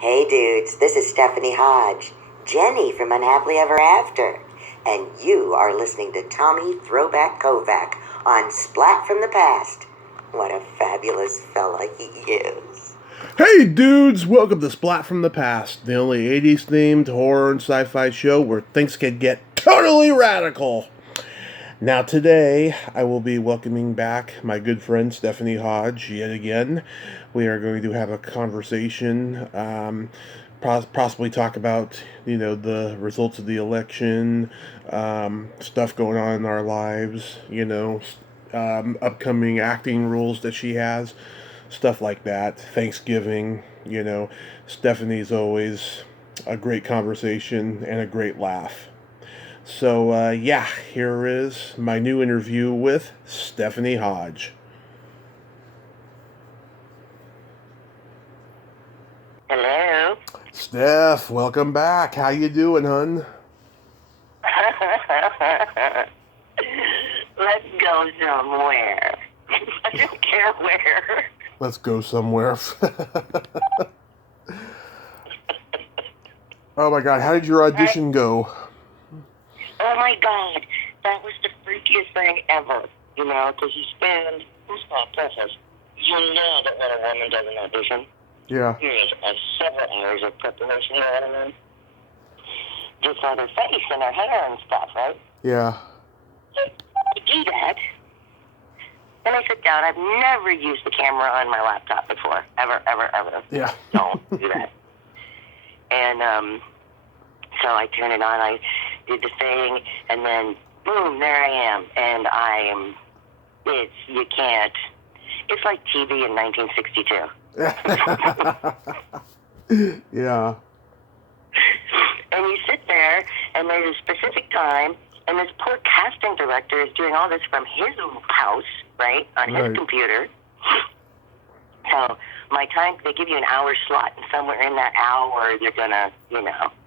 Hey dudes, this is Stephanie Hodge, Jenny from Unhappily Ever After, and you are listening to Tommy Throwback Kovac on Splat from the Past. What a fabulous fella he is. Hey dudes, welcome to Splat from the Past, the only 80s themed horror and sci-fi show where things can get totally radical. Now today, I will be welcoming back my good friend Stephanie Hodge yet again. We are going to have a conversation, possibly talk about, the results of the election, stuff going on in our lives, upcoming acting roles that she has, stuff like that. Thanksgiving, Stephanie's always a great conversation and a great laugh. So, here is my new interview with Stephanie Hodge. Hello. Steph, welcome back. How you doing, hun? Let's go somewhere. I don't care where. Let's go somewhere. Oh my God, how did your audition go? Oh my God, that was the freakiest thing ever. Because you spend, who's that preface? You know that when a woman does an audition, Yeah. there's several hours of preparation, you know what I mean? Just on her face and her hair and stuff, right? Yeah. So I do that. Then I sit down. I've never used the camera on my laptop before. Ever. Yeah. Don't do that. And so I turn it on. I did the thing, and then boom, there I am. And it's like TV in 1962. Yeah. And you sit there, and there's a specific time, and this poor casting director is doing all this from his house, right, on his computer. So my time, they give you an hour slot, and somewhere in that hour, they're going to,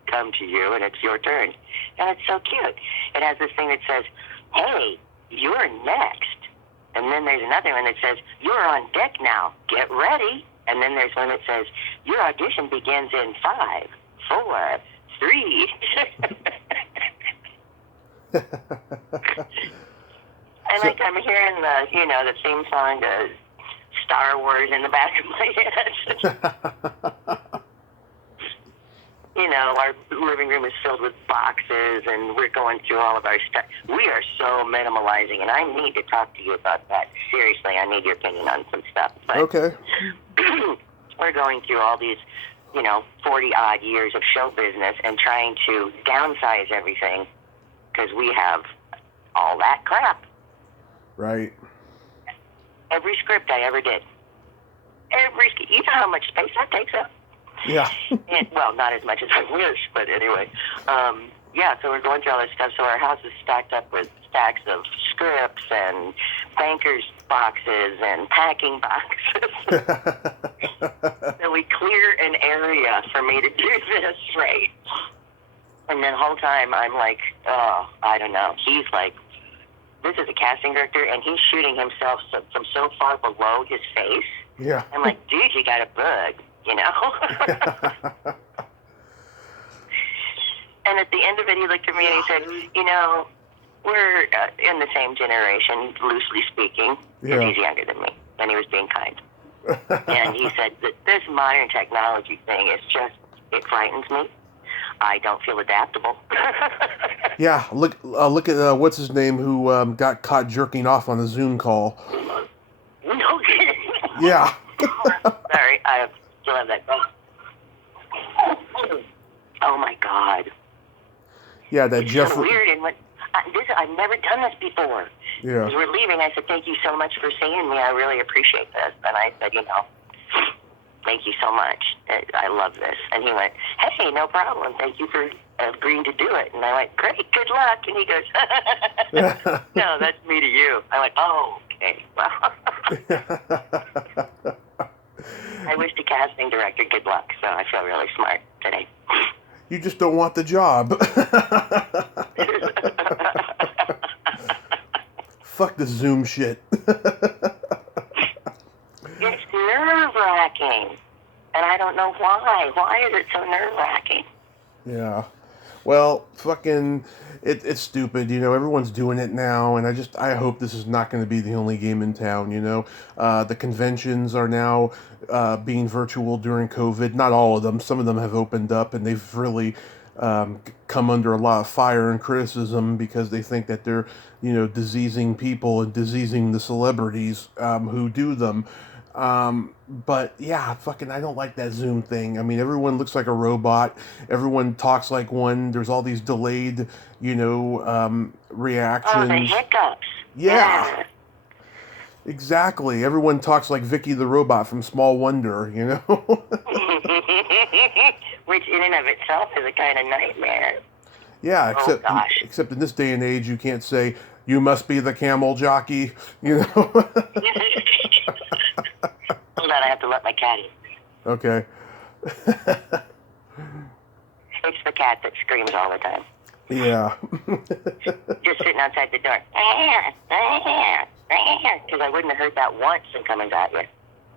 come to you, and it's your turn. And it's so cute. It has this thing that says, hey, you're next. And then there's another one that says, you're on deck now. Get ready. And then there's one that says, your audition begins in 5, 4, 3. And like I'm hearing the theme song to Star Wars in the back of my head. Our living room is filled with boxes, and we're going through all of our stuff. We are so minimalizing, and I need to talk to you about that. Seriously, I need your opinion on some stuff. But Okay. We're going through all these, 40-odd years of show business and trying to downsize everything because we have all that crap. Right. Every script I ever did. You know how much space that takes up? Yeah. Well, not as much as I wish, but anyway. So we're going through all this stuff. So our house is stacked up with stacks of scripts and bankers boxes and packing boxes. So we clear an area for me to do this, right? And then the whole time I'm like, oh, I don't know. He's like, this is a casting director, and he's shooting himself from so far below his face. Yeah. I'm like, dude, you got a bug, And at the end of it, he looked at me and he said, we're in the same generation, loosely speaking, because he's younger than me, and he was being kind. And he said that this modern technology thing is just, it frightens me. I don't feel adaptable. Yeah, look at what's his name who got caught jerking off on a Zoom call. No kidding. Yeah. Sorry, I still have that. Oh my God. Yeah, that it's Jeff. So weird, and I've never done this before. Yeah. As we're leaving, I said, "Thank you so much for seeing me. I really appreciate this." And I said, "Thank you so much. I love this." And he went, "Hey, no problem. Thank you for agreeing to do it." And I went, "Great, good luck." And he goes, "No, that's me to you." I went, "Oh, okay. Well." I wish the casting director good luck, so I feel really smart today. You just don't want the job. Fuck the Zoom shit. It's nerve-wracking. And I don't know why. Why is it so nerve-wracking? Yeah. Well, fucking, it's stupid, everyone's doing it now, and I hope this is not going to be the only game in town, The conventions are now being virtual during COVID. Not all of them. Some of them have opened up, and they've really come under a lot of fire and criticism because they think that they're, diseasing people and diseasing the celebrities who do them. But yeah, fucking, I don't like that Zoom thing. I mean, everyone looks like a robot. Everyone talks like one. There's all these delayed, reactions. Oh, the hiccups. Yeah. Exactly. Everyone talks like Vicky the Robot from Small Wonder, Which in and of itself is a kind of nightmare. Yeah, except in this day and age, you can't say, "You must be the camel jockey," Hold on, I have to let my cat in. Okay. It's the cat that screams all the time. Yeah. Just sitting outside the door. Because I wouldn't have heard that once and come and got you.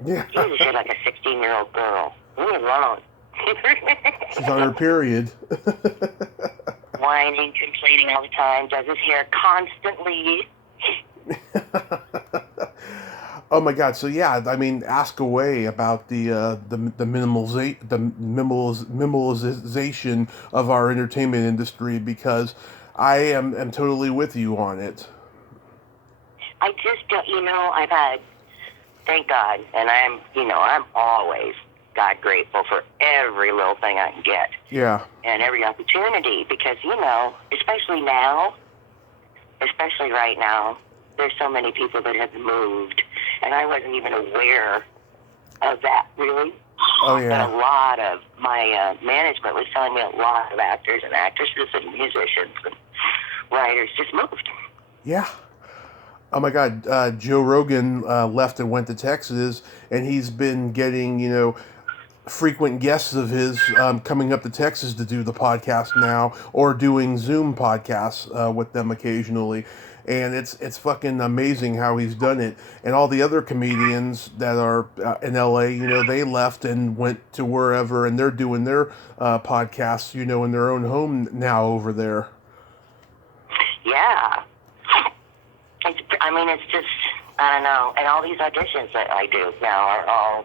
Yeah. Jesus, you're like a 16-year-old girl. Leave me alone. She's on her period. Whining, complaining all the time, does his hair constantly. Oh my God! So yeah, I mean, ask away about the minimalization of our entertainment industry, because I am totally with you on it. I just don't, I've had, thank God, and I'm always God grateful for every little thing I can get. Yeah. And every opportunity, because especially right now, there's so many people that have moved. And I wasn't even aware of that, really. Oh, yeah. But a lot of my management was telling me a lot of actors and actresses and musicians and writers just moved. Yeah. Oh, my God. Joe Rogan left and went to Texas, and he's been getting, frequent guests of his coming up to Texas to do the podcast now, or doing Zoom podcasts with them occasionally. And it's fucking amazing how he's done it. And all the other comedians that are in LA, they left and went to wherever, and they're doing their podcasts, in their own home now over there. Yeah. It's just, I don't know. And all these auditions that I do now are all,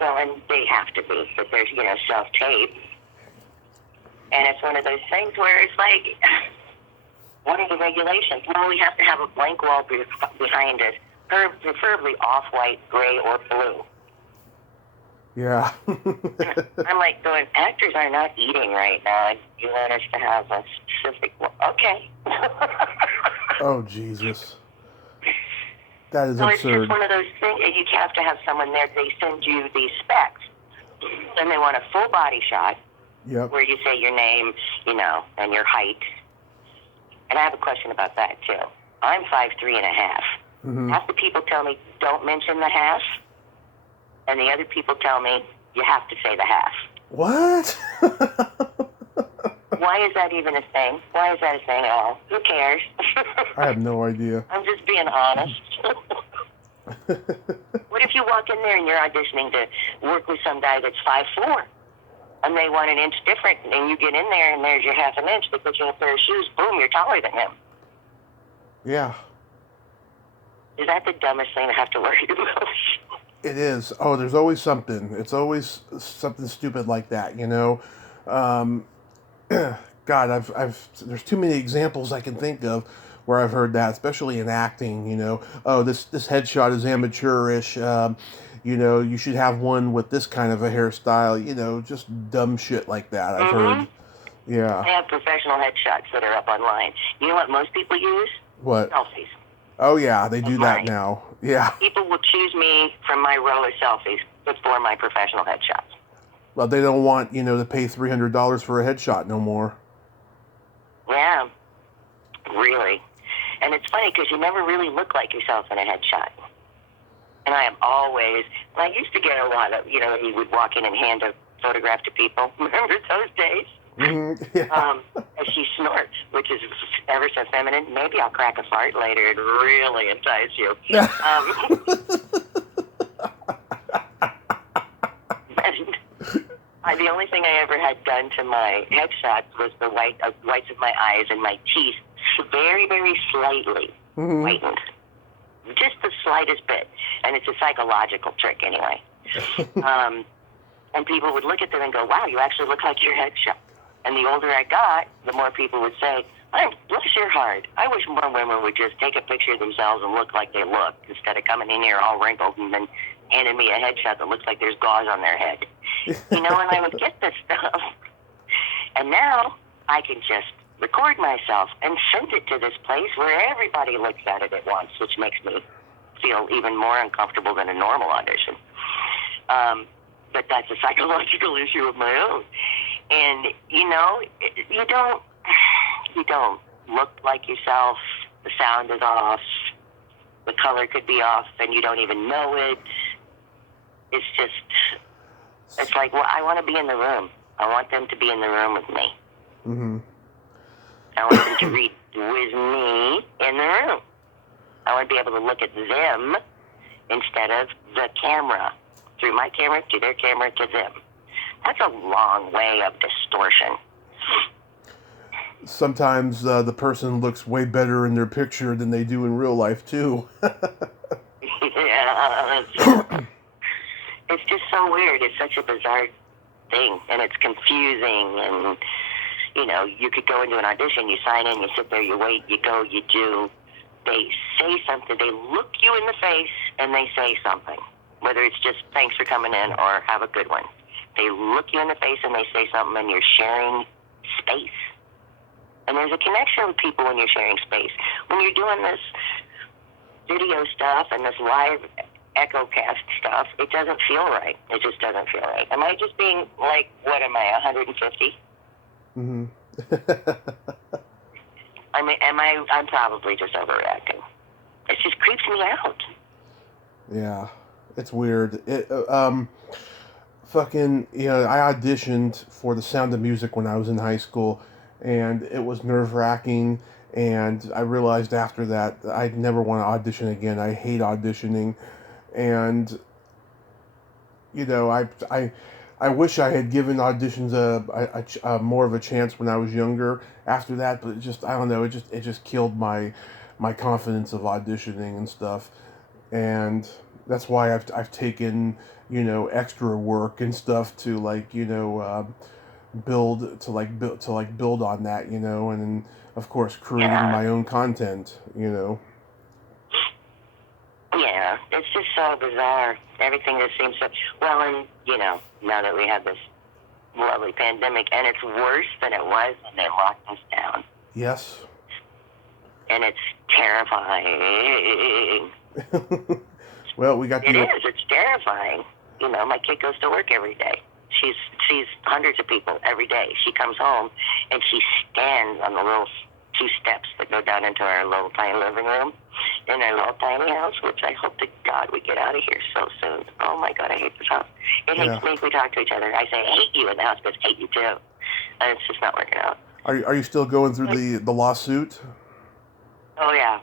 well, and they have to be, but there's, self-tape. And it's one of those things where it's like, what are the regulations? Well, we have to have a blank wall behind us, preferably off-white, gray, or blue. Yeah. I'm like going, actors are not eating right now. You want us to have a specific, okay. Oh, Jesus. That is so absurd. It's just one of those things. You have to have someone there. They send you these specs, and they want a full body shot. Yep. Where you say your name, and your height. And I have a question about that too. I'm 5'3.5". Mm-hmm. Half the people tell me don't mention the half, and the other people tell me you have to say the half. What? Why is that even a thing? Why is that a thing at all? Who cares? I have no idea. I'm just being honest. What if you walk in there and you're auditioning to work with some guy that's 5'4", and they want an inch different, and you get in there and there's your half an inch, they put you in a pair of shoes, boom, you're taller than him. Yeah. Is that the dumbest thing to have to worry about? It is. Oh, there's always something. It's always something stupid like that, God, I've there's too many examples I can think of where I've heard that, especially in acting, Oh, this headshot is amateurish. You should have one with this kind of a hairstyle, just dumb shit like that I've heard. Yeah. I have professional headshots that are up online. You know what most people use? What? Selfies. Oh, yeah, they do that now. Yeah. People will choose me from my row of selfies before my professional headshots. Well, they don't want, to pay $300 for a headshot no more. Yeah, really. And it's funny because you never really look like yourself in a headshot. And I am always, I used to get a lot of, he would walk in and hand a photograph to people. Remember those days? Mm-hmm. Yeah. As she snorts, which is ever so feminine. Maybe I'll crack a fart later and really entice you. The only thing I ever had done to my headshots was the whites of my eyes and my teeth very, very slightly whitened. Just the slightest bit. And it's a psychological trick anyway. And people would look at them and go, wow, you actually look like your headshot. And the older I got, the more people would say, bless your heart. I wish more women would just take a picture of themselves and look like they look instead of coming in here all wrinkled and then handing me a headshot that looks like there's gauze on their head. You know, and I would get this stuff. And now I can just record myself and send it to this place where everybody looks at it at once, which makes me feel even more uncomfortable than a normal audition. But that's a psychological issue of my own. And, you know, you don't look like yourself. The sound is off. The color could be off, and you don't even know it. It's like, well, I want to be in the room. I want them to be in the room with me. Mm-hmm. I want them to read with me in the room. I want to be able to look at them instead of the camera. Through my camera, to their camera, to them. That's a long way of distortion. Sometimes the person looks way better in their picture than they do in real life, too. Yeah. It's just so weird. It's such a bizarre thing, and it's confusing. And, you know, you could go into an audition, you sign in, you sit there, you wait, you go, you do. They say something. They look you in the face, and they say something. Whether it's just thanks for coming in or have a good one. They look you in the face and they say something, and you're sharing space. And there's a connection with people when you're sharing space. When you're doing this video stuff and this live EchoCast stuff, it doesn't feel right. It just doesn't feel right. Am I just being like, what am I, 150? Mm-hmm. I'm probably just overreacting. It just creeps me out. Yeah. It's weird. Fucking, you know, I auditioned for The Sound of Music when I was in high school, and it was nerve-wracking, and I realized after that I'd never want to audition again. I hate auditioning, and, you know, I wish I had given auditions a more of a chance when I was younger after that, but it just, I don't know, it just killed my confidence of auditioning and stuff, and that's why I've taken, you know, extra work and stuff to, like, you know, build on that, you know, and of course creating my own content, you know. Yeah, it's just so bizarre. Everything just seems so well, and you know, now that we have this lovely pandemic, and it's worse than it was when they locked us down. Yes. And it's terrifying. Well, we got It is. It's terrifying. You know, my kid goes to work every day. She sees hundreds of people every day. She comes home and she stands on the little 2 steps that go down into our little tiny living room in our little tiny house, which I hope to God we get out of here so soon. Oh my God, I hate this house. It hates me if we talk to each other. I say, I hate you, and the house goes, hate you too. And it's just not working out. Are you still going through the lawsuit? Oh yeah.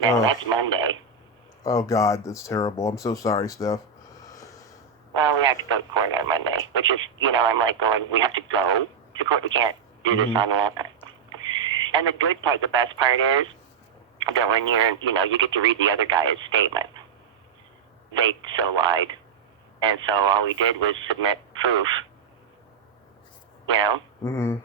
Yeah, that's Monday. Oh God, that's terrible. I'm so sorry, Steph. Well, we have to go to court on Monday, which is, you know, I'm like going, we have to go to court. We can't do this online. And the good part, the best part is that when you're, you know, you get to read the other guy's statement. They so lied. And so all we did was submit proof, you know? Mm-hmm.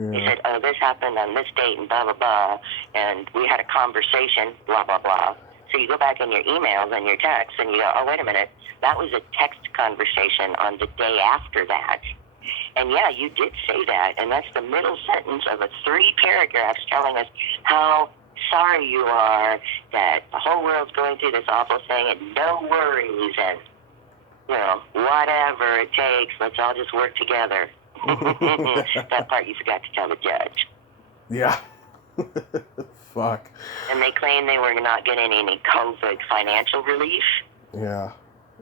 Yeah. He said, oh, this happened on this date and blah, blah, blah. And we had a conversation, blah, blah, blah. So you go back in your emails and your texts and you go, oh, wait a minute. That was a text conversation on the day after that. And yeah, you did say that. And that's the middle sentence of a 3 paragraphs telling us how sorry you are that the whole world's going through this awful thing and no worries and, you know, whatever it takes, let's all just work together. That part you forgot to tell the judge. Yeah. Fuck. And they claim they were not getting any COVID financial relief. Yeah.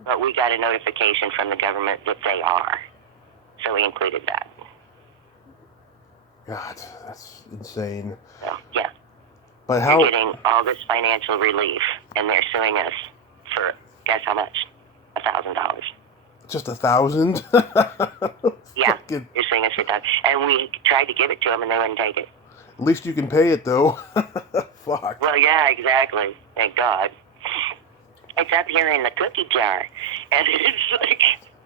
But we got a notification from the government that they are. So we included that. God, that's insane. So, yeah. But how... They're getting all this financial relief, and they're suing us for, guess how much? $1,000. Just 1,000? Yeah, you're saying it's $1,000. And we tried to give it to them, and they wouldn't take it. At least you can pay it, though. Fuck. Well, yeah, exactly. Thank God. It's up here in the cookie jar. And it's like,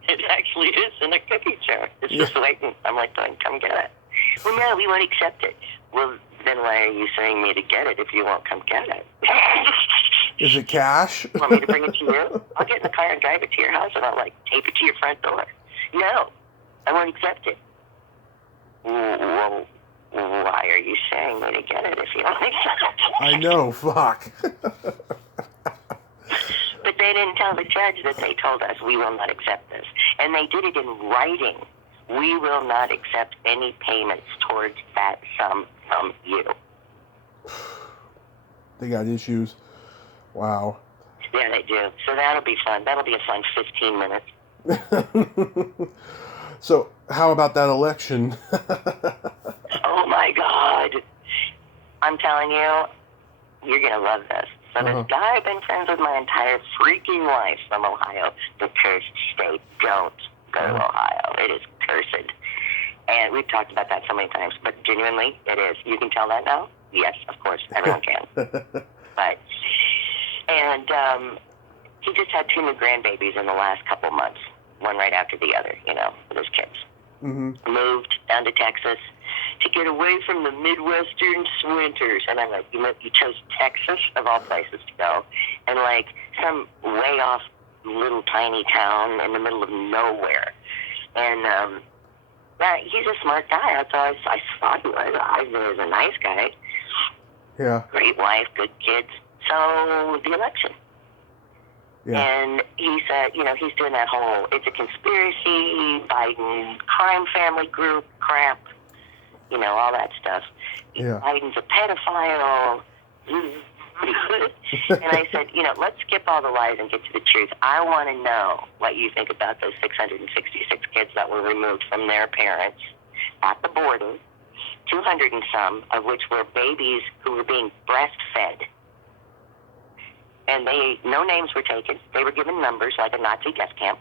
it actually is in a cookie jar. It's just waiting. I'm like, come get it. Well, no, we won't accept it. Well, then why are you saying me to get it if you won't come get it? Is it cash? Want me to bring it to you? I'll get in the car and drive it to your house, and I'll, tape it to your front door. No, I won't accept it. Well, why are you saying me to get it if you don't accept it? I know, fuck. But they didn't tell the judge that they told us we will not accept this. And they did it in writing. We will not accept any payments towards that sum from you. They got issues. Wow. Yeah, they do. So that'll be fun. That'll be a fun 15 minutes. So, how about that election? Oh, my God. I'm telling you, you're going to love this. So this guy I've been friends with my entire freaking life from Ohio, the cursed state. Don't go to Ohio. It is cursed. And we've talked about that so many times, but genuinely, it is. You can tell that now? Yes, of course. Everyone can. He just had 2 new grandbabies in the last couple months, one right after the other, with his kids. Mm-hmm. Moved down to Texas to get away from the Midwestern winters. And I'm like, you chose Texas, of all places to go, and some way off little tiny town in the middle of nowhere. And he's a smart guy. That's all I thought he was. I knew he was a nice guy. Yeah. Great wife, good kids. So the election. Yeah. And he said, he's doing that whole, it's a conspiracy, Biden, crime family group crap, all that stuff. Yeah. Biden's a pedophile. And I said, let's skip all the lies and get to the truth. I want to know what you think about those 666 kids that were removed from their parents at the border, 200 and some of which were babies who were being breastfed. And no names were taken. They were given numbers like a Nazi death camp.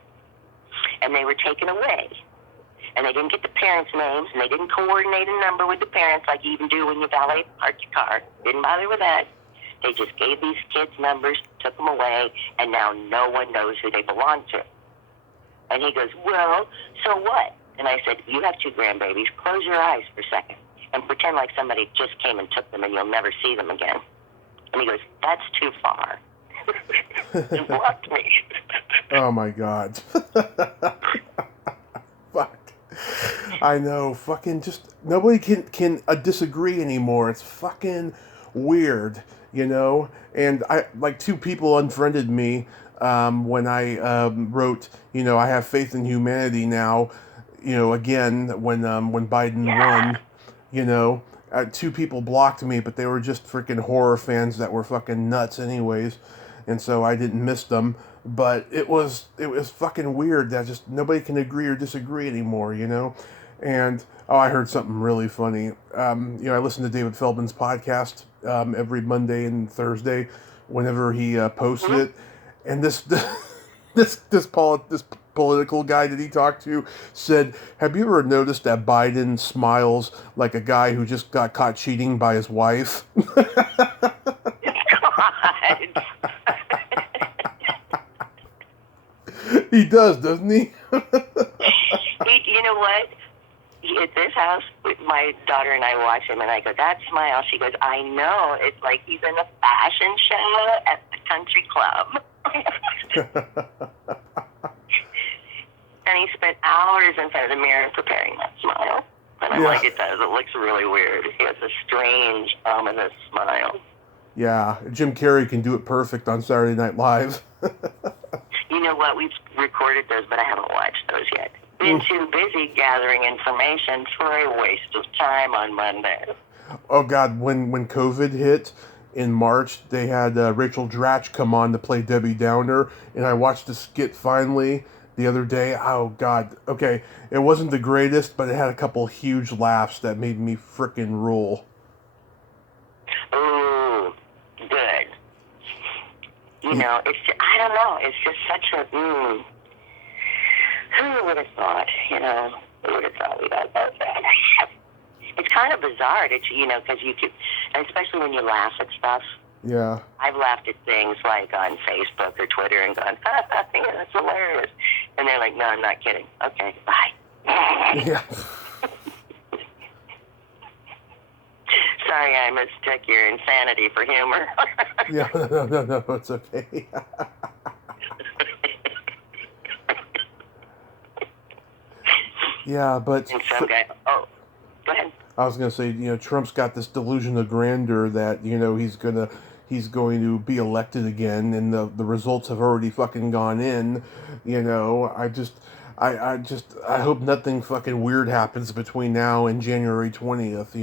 And they were taken away. And they didn't get the parents' names, and they didn't coordinate a number with the parents like you even do when you valet park your car. Didn't bother with that. They just gave these kids numbers, took them away, and now no one knows who they belong to. And he goes, well, so what? And I said, you have 2 grandbabies. Close your eyes for a second and pretend like somebody just came and took them and you'll never see them again. And he goes, that's too far. He blocked me. Oh, my God. Fuck. I know. Fucking just, nobody can disagree anymore. It's fucking weird, And 2 people unfriended me when I wrote, I have faith in humanity now, again, when Biden won, 2 people blocked me, but they were just freaking horror fans that were fucking nuts anyways. And so I didn't miss them, but it was fucking weird that just nobody can agree or disagree anymore, And I heard something really funny. I listen to David Feldman's podcast every Monday and Thursday, whenever he posts it. And this political guy that he talked to said, "Have you ever noticed that Biden smiles like a guy who just got caught cheating by his wife?" He does, doesn't he? You know what? At this house, my daughter and I watch him, and I go, that smile. She goes, I know. It's like he's in a fashion show at the country club. And he spent hours in front of the mirror preparing that smile. And I'm like, it does. It looks really weird. He has a strange, ominous smile. Yeah, Jim Carrey can do it perfect on Saturday Night Live. You know what? We've recorded those, but I haven't watched those yet. Been too busy gathering information for a waste of time on Monday. Oh, God, when COVID hit in March, they had Rachel Dratch come on to play Debbie Downer, and I watched the skit finally the other day. Oh, God. Okay, it wasn't the greatest, but it had a couple huge laughs that made me frickin' roll. Ooh, good. It's just, I don't know, it's just such a, Who would have thought, who would have thought we'd have that? It's kind of bizarre that, because you could, and especially when you laugh at stuff. Yeah. I've laughed at things like on Facebook or Twitter and gone, that's hilarious. And they're like, no, I'm not kidding. Okay, bye. Yeah. Sorry, I mistook your insanity for humor. Yeah, no, it's okay. Yeah, but... And some guy, go ahead. I was going to say, Trump's got this delusion of grandeur that, he's going to be elected again, and the results have already fucking gone in. I hope nothing fucking weird happens between now and January 20th.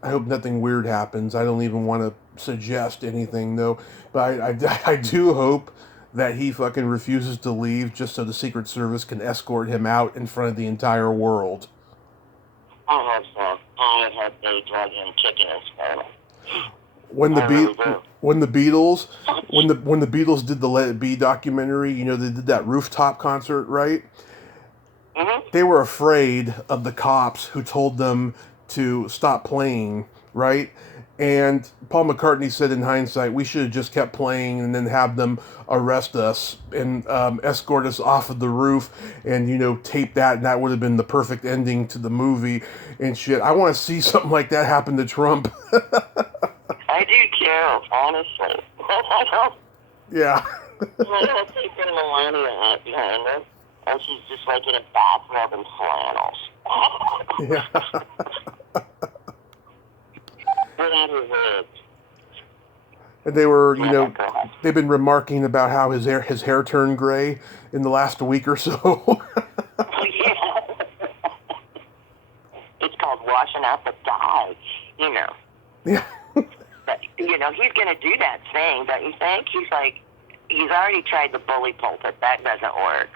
I hope nothing weird happens. I don't even want to suggest anything, though. But I do hope that he fucking refuses to leave just so the Secret Service can escort him out in front of the entire world. I hope so. I hope they drug him kicking his phone. When the Beatles did the Let It Be documentary, they did that rooftop concert, right? Mm-hmm. They were afraid of the cops who told them to stop playing, right? And Paul McCartney said in hindsight, we should have just kept playing and then have them arrest us and escort us off of the roof and, tape that, and that would have been the perfect ending to the movie and shit. I want to see something like that happen to Trump. I do too, honestly. Yeah. I think Melania out behind her, and she's just like in a bathrobe and flannels. Yeah. Without her wig. And they were, they've been remarking about how his hair turned gray in the last week or so. Oh, yeah. It's called washing out the dye, Yeah. But, he's going to do that thing, don't you think? He's already tried the bully pulpit. That doesn't work.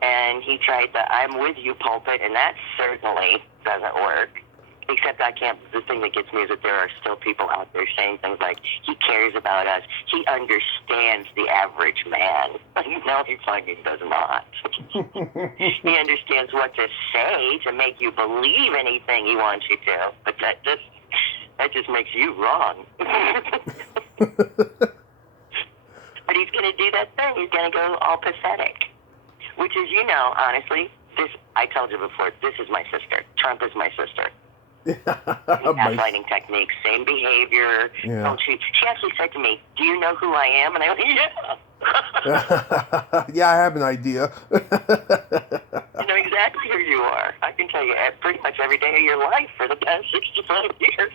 And he tried the I'm with you pulpit, and that certainly doesn't work. Except the thing that gets me is that there are still people out there saying things like, he cares about us. He understands the average man. No, he fucking does not. He understands what to say to make you believe anything he wants you to. But that just makes you wrong. But he's going to do that thing. He's going to go all pathetic. Which is, honestly, I told you before, this is my sister. Trump is my sister. Gaslighting techniques, same behavior. Yeah. She actually said to me, do you know who I am? And I went, yeah. Yeah, I have an idea. You know exactly who you are. I can tell you pretty much every day of your life for the past 65 years.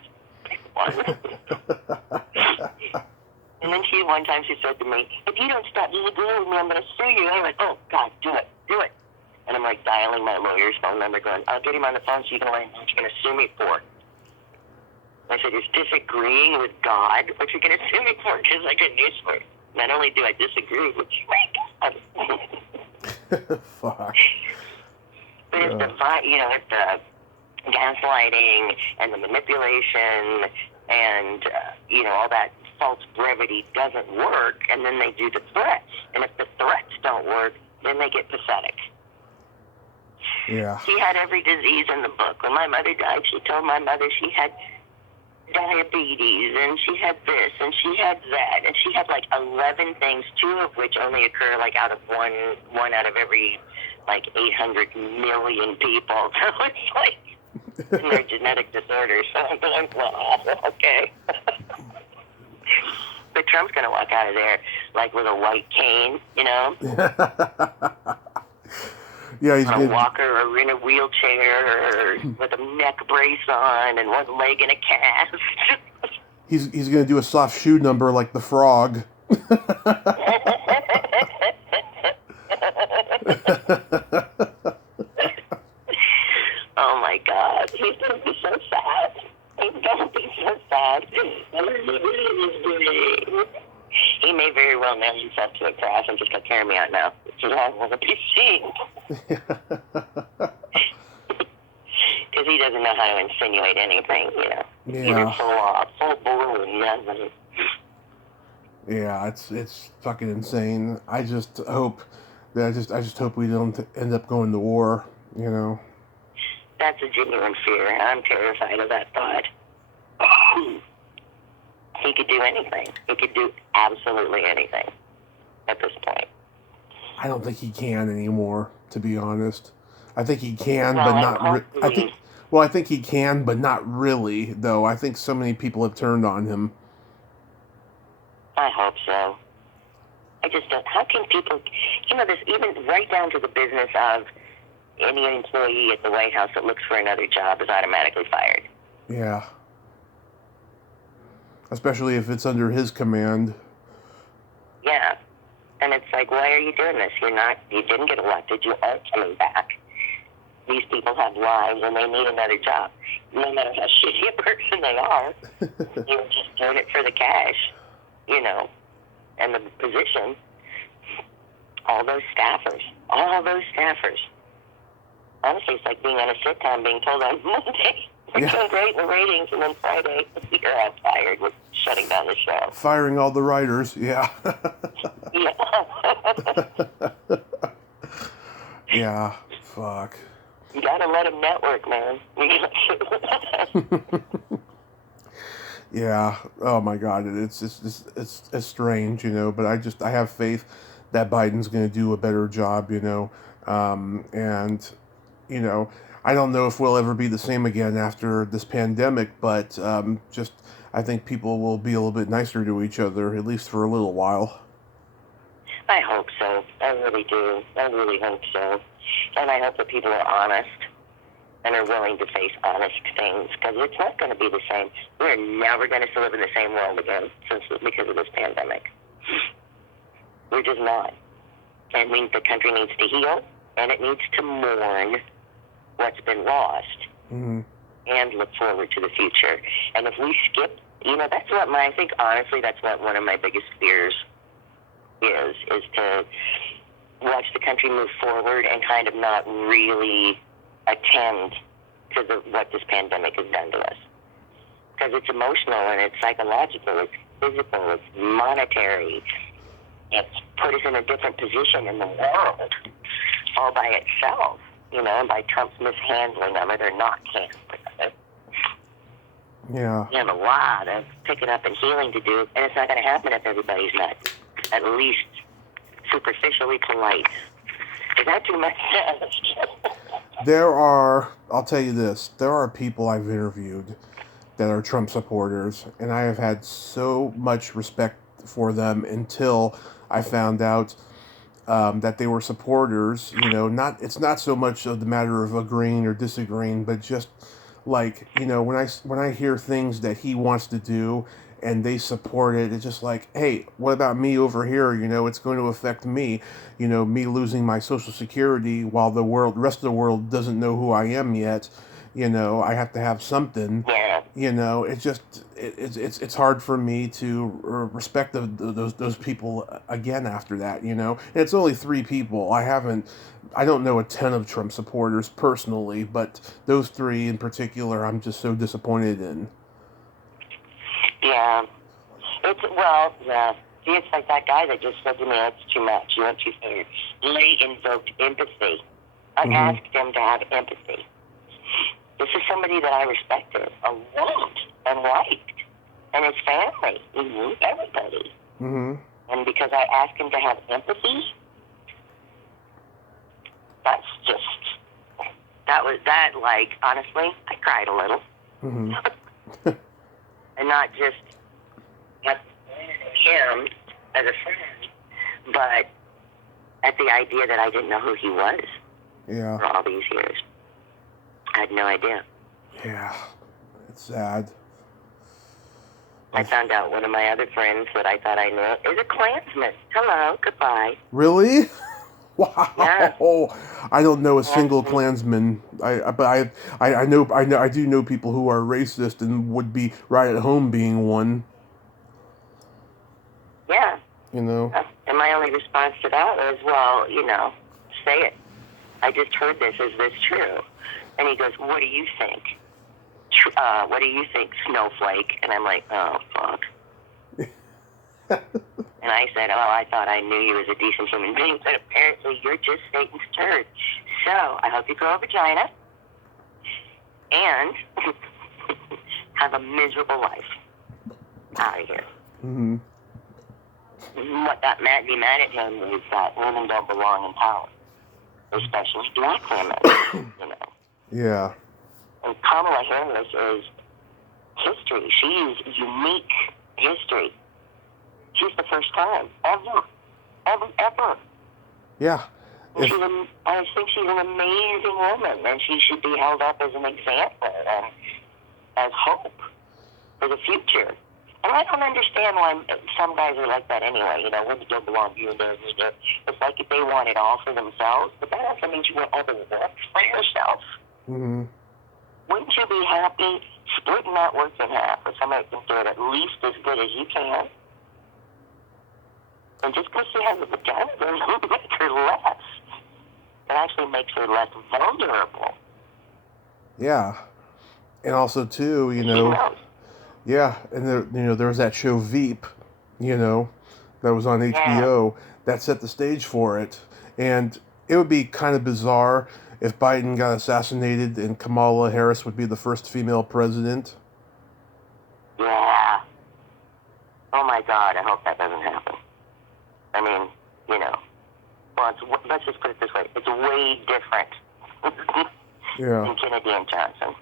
And then one time she said to me, if you don't stop disagreeing with me, I'm going to sue you. I went, oh, God, do it. And I'm like dialing my lawyer's phone number going, I'll get him on the phone so you can learn what you're going to sue me for. I said, is disagreeing with God what you're going to sue me for? Because I got news for you. Not only do I disagree with you, my God. Fuck. But if the gaslighting and the manipulation and, all that false brevity doesn't work, and then they do the threats. And if the threats don't work, then they get pathetic. Yeah. She had every disease in the book. When my mother died, she told my mother she had diabetes, and she had this, and she had that, and she had 11 things, 2 of which only occur out of one out of every 800 million people. So it's and they're genetic disorders. So I'm like, well, okay. But Trump's gonna walk out of there with a white cane, Yeah, he's on a walker or in a wheelchair or with a neck brace on and one leg in a cast. He's going to do a soft shoe number like the Frog. Oh my God, he's going to be so sad. He's going to be so sad. He may very well nail himself to a cross and just go, carry me out now. It's long as a be seen. Because he doesn't know how to insinuate anything, Yeah. Either full balloon, Yeah, it's fucking insane. I just hope I just hope we don't end up going to war, you know. That's a genuine fear. I'm terrified of that thought. He could do anything. He could do absolutely anything at this point. I don't think he can anymore, to be honest. I think he can, Well, but not. I think he can, but not really. Though I think so many people have turned on him. I hope so. I just don't. How can people? This even right down to the business of any employee at the White House that looks for another job is automatically fired. Yeah. Especially if it's under his command. Yeah. And it's like, why are you doing this? You didn't get elected. You aren't coming back. These people have lives and they need another job. No matter how shitty a person they are, you're just doing it for the cash, and the position. All those staffers. Honestly, it's like being on a sitcom being told on Monday, we're doing great in the ratings, and then Friday, you're all fired with shutting down the show. Firing all the writers, yeah. Yeah. Yeah, fuck. You gotta let them network, man. Yeah. Oh my God. It's strange, but I have faith that Biden's going to do a better job, and I don't know if we'll ever be the same again after this pandemic, but I think people will be a little bit nicer to each other, at least for a little while. I hope so. I really do. I really hope so. And I hope that people are honest and are willing to face honest things, because it's not going to be the same. We're never going to live in the same world again because of this pandemic. We're just not. And the country needs to heal, and it needs to mourn what's been lost, mm-hmm. and look forward to the future. And if we skip, that's what I think, honestly, that's what one of my biggest fears is to watch the country move forward and kind of not really attend to what this pandemic has done to us. Because it's emotional and it's psychological, it's physical, it's monetary. It's put us in a different position in the world all by itself, and by Trump's mishandling of it or not handling of it. Yeah. We have a lot of picking up and healing to do, and it's not going to happen if everybody's not at least superficially polite. Is that too much? I'll tell you this, there are people I've interviewed that are Trump supporters, and I have had so much respect for them until I found out that they were supporters. It's not so much of the matter of agreeing or disagreeing, but just like, when I hear things that he wants to do and they support it, it's just like, hey, what about me over here? It's going to affect me, me losing my Social Security while the rest of the world doesn't know who I am yet. I have to have something. Yeah. It's hard for me to respect those people again after that. And it's only 3 people. I don't know a ton of Trump supporters personally, but those 3 in particular, I'm just so disappointed in. Yeah. Yeah. See, it's like that guy that just said to me, "That's too much. You went too far." Lee invoked empathy. I asked him to have empathy. This is somebody that I respected a lot and liked, and his family. He knew everybody. Mm-hmm. And because I asked him to have empathy, honestly, I cried a little. Mm-hmm. And not just at him as a friend, but at the idea that I didn't know who he was for all these years. I had no idea. Yeah, it's sad. I found out one of my other friends that I thought I knew is a Klansman. Hello, goodbye. Really? Wow. Yeah. I don't know a single Klansman. But I do know people who are racist and would be right at home being one. Yeah. And my only response to that was, well, say it. I just heard this. Is this true? And he goes, what do you think? What do you think, snowflake? And I'm like, oh, fuck. And And I said, oh, I thought I knew you as a decent human being, but apparently you're just Satan's turd. So I hope you grow a vagina and have a miserable life. Out of here. Mm-hmm. What got me mad at him is that women don't belong in power, especially black women, you know. Yeah. And Kamala Harris is history. She's unique history. She's the first time ever. Yeah. I think she's an amazing woman, and she should be held up as an example and as hope for the future. And I don't understand why some guys are like that anyway. You know, women don't belong here and there and there. It's like if they want it all for themselves, but that also means you want other work for yourself. Mm-hmm. Wouldn't you be happy splitting that work in half, or somebody can do it at least as good as you can? And just because she has a vagina doesn't make her less. It actually makes her less vulnerable. Yeah. And also, too, you know, yeah, and there was that show Veep, you know, that was on HBO that set the stage for it. And it would be kind of bizarre if Biden got assassinated and Kamala Harris would be the first female president. Yeah. Oh my God, I hope that doesn't happen. I mean, you know, well, let's just put it this way. It's way different than Kennedy and Johnson.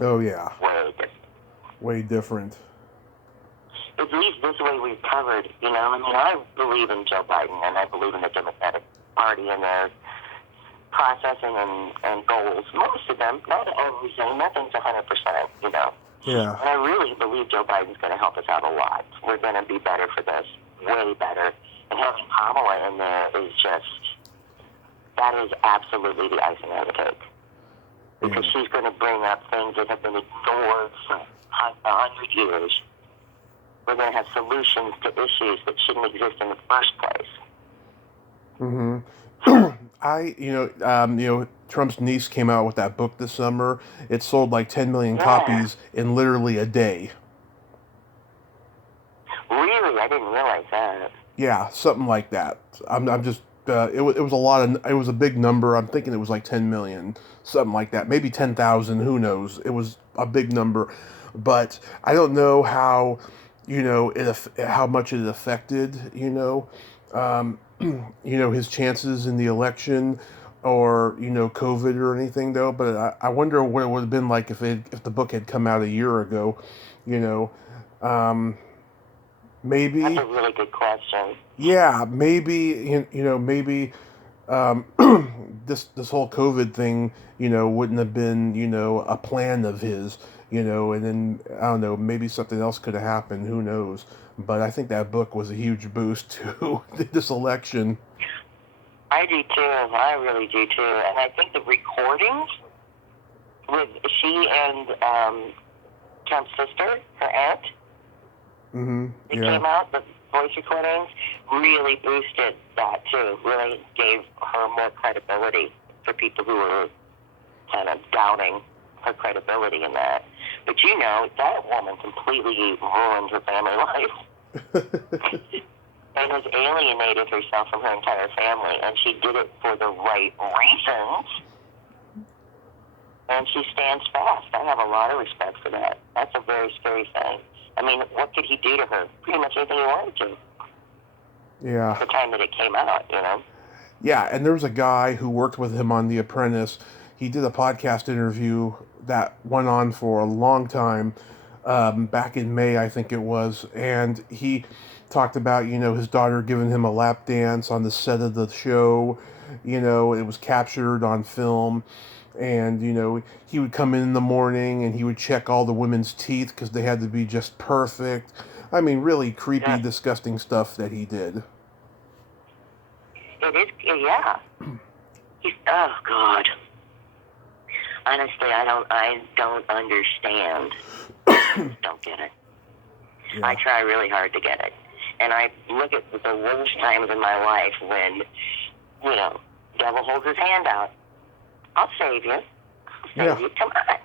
Oh, yeah. Way different. Way different. At least this way we've covered, you know, I mean, I believe in Joe Biden, and I believe in the Democratic Party and their processing and goals. Most of them, not everything, nothing's 100%, you know. Yeah. And I really believe Joe Biden's going to help us out a lot. We're going to be better for this, way better. And having Kamala in there is just, that is absolutely the icing on the cake. Because she's going to bring up things that have been ignored for 100 years. We're going to have solutions to issues that shouldn't exist in the first place. Mm-hmm. Trump's niece came out with that book this summer. It sold like 10 million copies in literally a day. Really? I didn't realize that. Yeah, something like that. I'm just it was a lot of, it was a big number. I'm thinking it was like 10 million, something like that. Maybe 10,000, who knows. It was a big number. But I don't know how, how much it affected, his chances in the election or, COVID or anything though. But I wonder what it would have been like if the book had come out a year ago, maybe. That's a really good question. Yeah, maybe, maybe this whole COVID thing, wouldn't have been, a plan of his, and then, I don't know, maybe something else could have happened, who knows. But I think that book was a huge boost to this election. I do too, I really do too. And I think the recordings with she and Trump's sister, her aunt, that came out, the voice recordings, really boosted that too. Really gave her more credibility for people who were kind of doubting her credibility in that. But that woman completely ruined her family life. And has alienated herself from her entire family, and she did it for the right reasons. And she stands fast. I have a lot of respect for that. That's a very scary thing. I mean, what could he do to her? Pretty much anything he wanted to. Yeah. At the time that it came out, Yeah, and there was a guy who worked with him on The Apprentice. He did a podcast interview that went on for a long time, back in May, I think it was, and he talked about, his daughter giving him a lap dance on the set of the show. It was captured on film. And, he would come in the morning and he would check all the women's teeth because they had to be just perfect. I mean, really creepy, disgusting stuff that he did. It is, yeah. Oh, God. Honestly, I don't understand. Don't get it. Yeah. I try really hard to get it. And I look at the worst times in my life when, devil holds his hand out. I'll save you. You. Come on.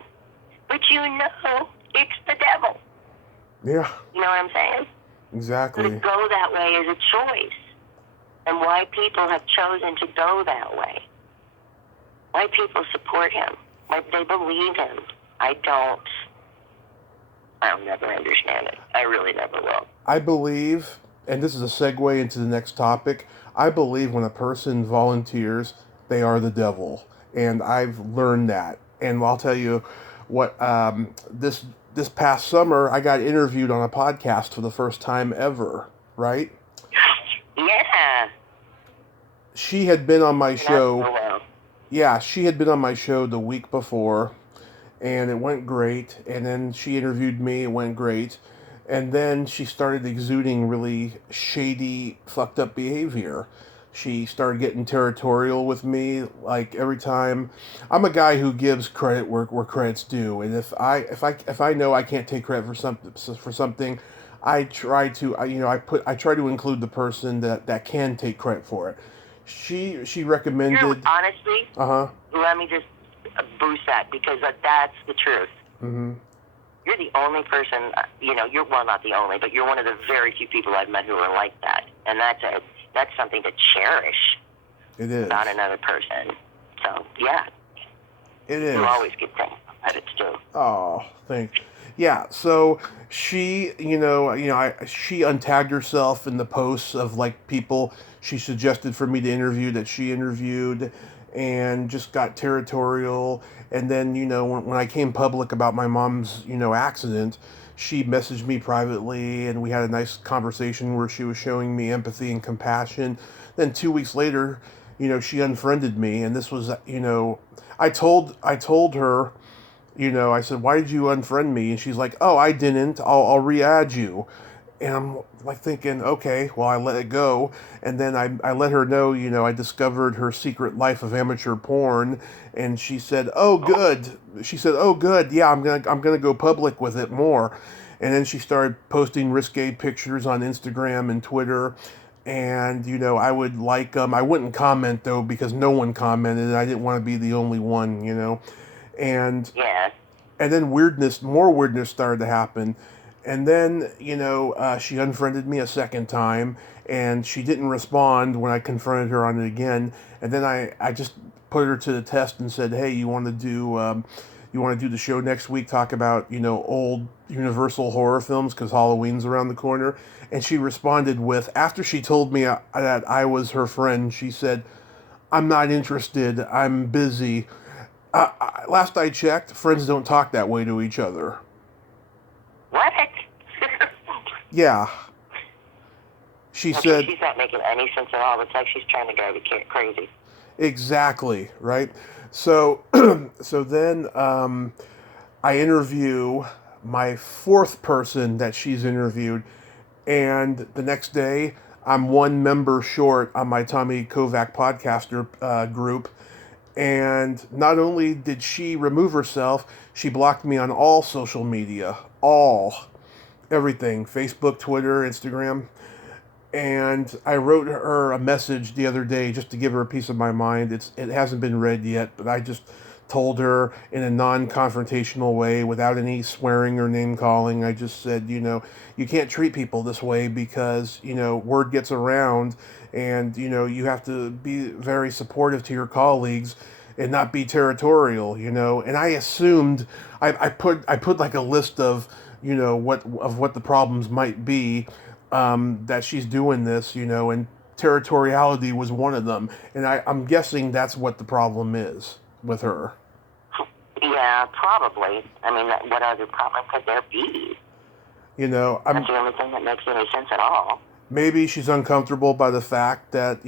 But it's the devil. Yeah. You know what I'm saying? Exactly. To go that way is a choice. And why people have chosen to go that way. Why people support him. Why they believe him. I'll never understand it. I really never will. I believe, and this is a segue into the next topic, I believe when a person volunteers, they are the devil. And I've learned that. And I'll tell you what, this past summer, I got interviewed on a podcast for the first time ever, right? Yeah. She had been on my show. Oh, well. Yeah, she had been on my show the week before, and it went great. And then she interviewed me, it went great. And then she started exuding really shady, fucked up behavior. She started getting territorial with me. Like every time, I'm a guy who gives credit where credit's due. And if I know I can't take credit for something, I try to I try to include the person that can take credit for it. She recommended. Honestly, let me just boost that because that's the truth. Mm-hmm. You're the only person, you're not the only, but you're one of the very few people I've met who are like that, and that's something to cherish. It is. About another person. So yeah. It is. You always get things credit too. Oh, thanks. Yeah, so she, she untagged herself in the posts of like people she suggested for me to interview that she interviewed, and just got territorial. And then, when I came public about my mom's, accident, she messaged me privately, and we had a nice conversation where she was showing me empathy and compassion. Then 2 weeks later, she unfriended me, and this was, I told her, I said, why did you unfriend me? And she's like, oh, I didn't. I'll re-add you. And I'm like thinking, okay, well, I let it go. And then I let her know, I discovered her secret life of amateur porn. And she said, oh, good. She said, oh, good. Yeah, I'm gonna go public with it more. And then she started posting risque pictures on Instagram and Twitter. And, I would like them. I wouldn't comment, though, because no one commented. And I didn't want to be the only one, And yeah. And then more weirdness started to happen. And then, she unfriended me a second time, and she didn't respond when I confronted her on it again. And then I just put her to the test and said, hey, you want to do the show next week, talk about, old Universal horror films because Halloween's around the corner. And she responded with, after she told me that I was her friend, she said, I'm not interested, I'm busy. Last I checked, friends don't talk that way to each other. What? Yeah. She said... She's not making any sense at all. It's like she's trying to drive you crazy. Exactly, right? So, then I interview my fourth person that she's interviewed, and the next day, I'm one member short on my Tommy Kovac podcaster group. And not only did she remove herself, she blocked me on all social media. Everything. Facebook, Twitter, Instagram. And I wrote her a message the other day just to give her a piece of my mind. It hasn't been read yet, but I just told her in a non-confrontational way, without any swearing or name-calling. I just said, you can't treat people this way because, word gets around, and, you have to be very supportive to your colleagues and not be territorial, And I assumed, I put like a list of, what the problems might be, that she's doing this, and territoriality was one of them. And I'm guessing that's what the problem is with her. Yeah, probably. I mean, what other problem could there be? That's the only thing that makes any sense at all. Maybe she's uncomfortable by the fact that,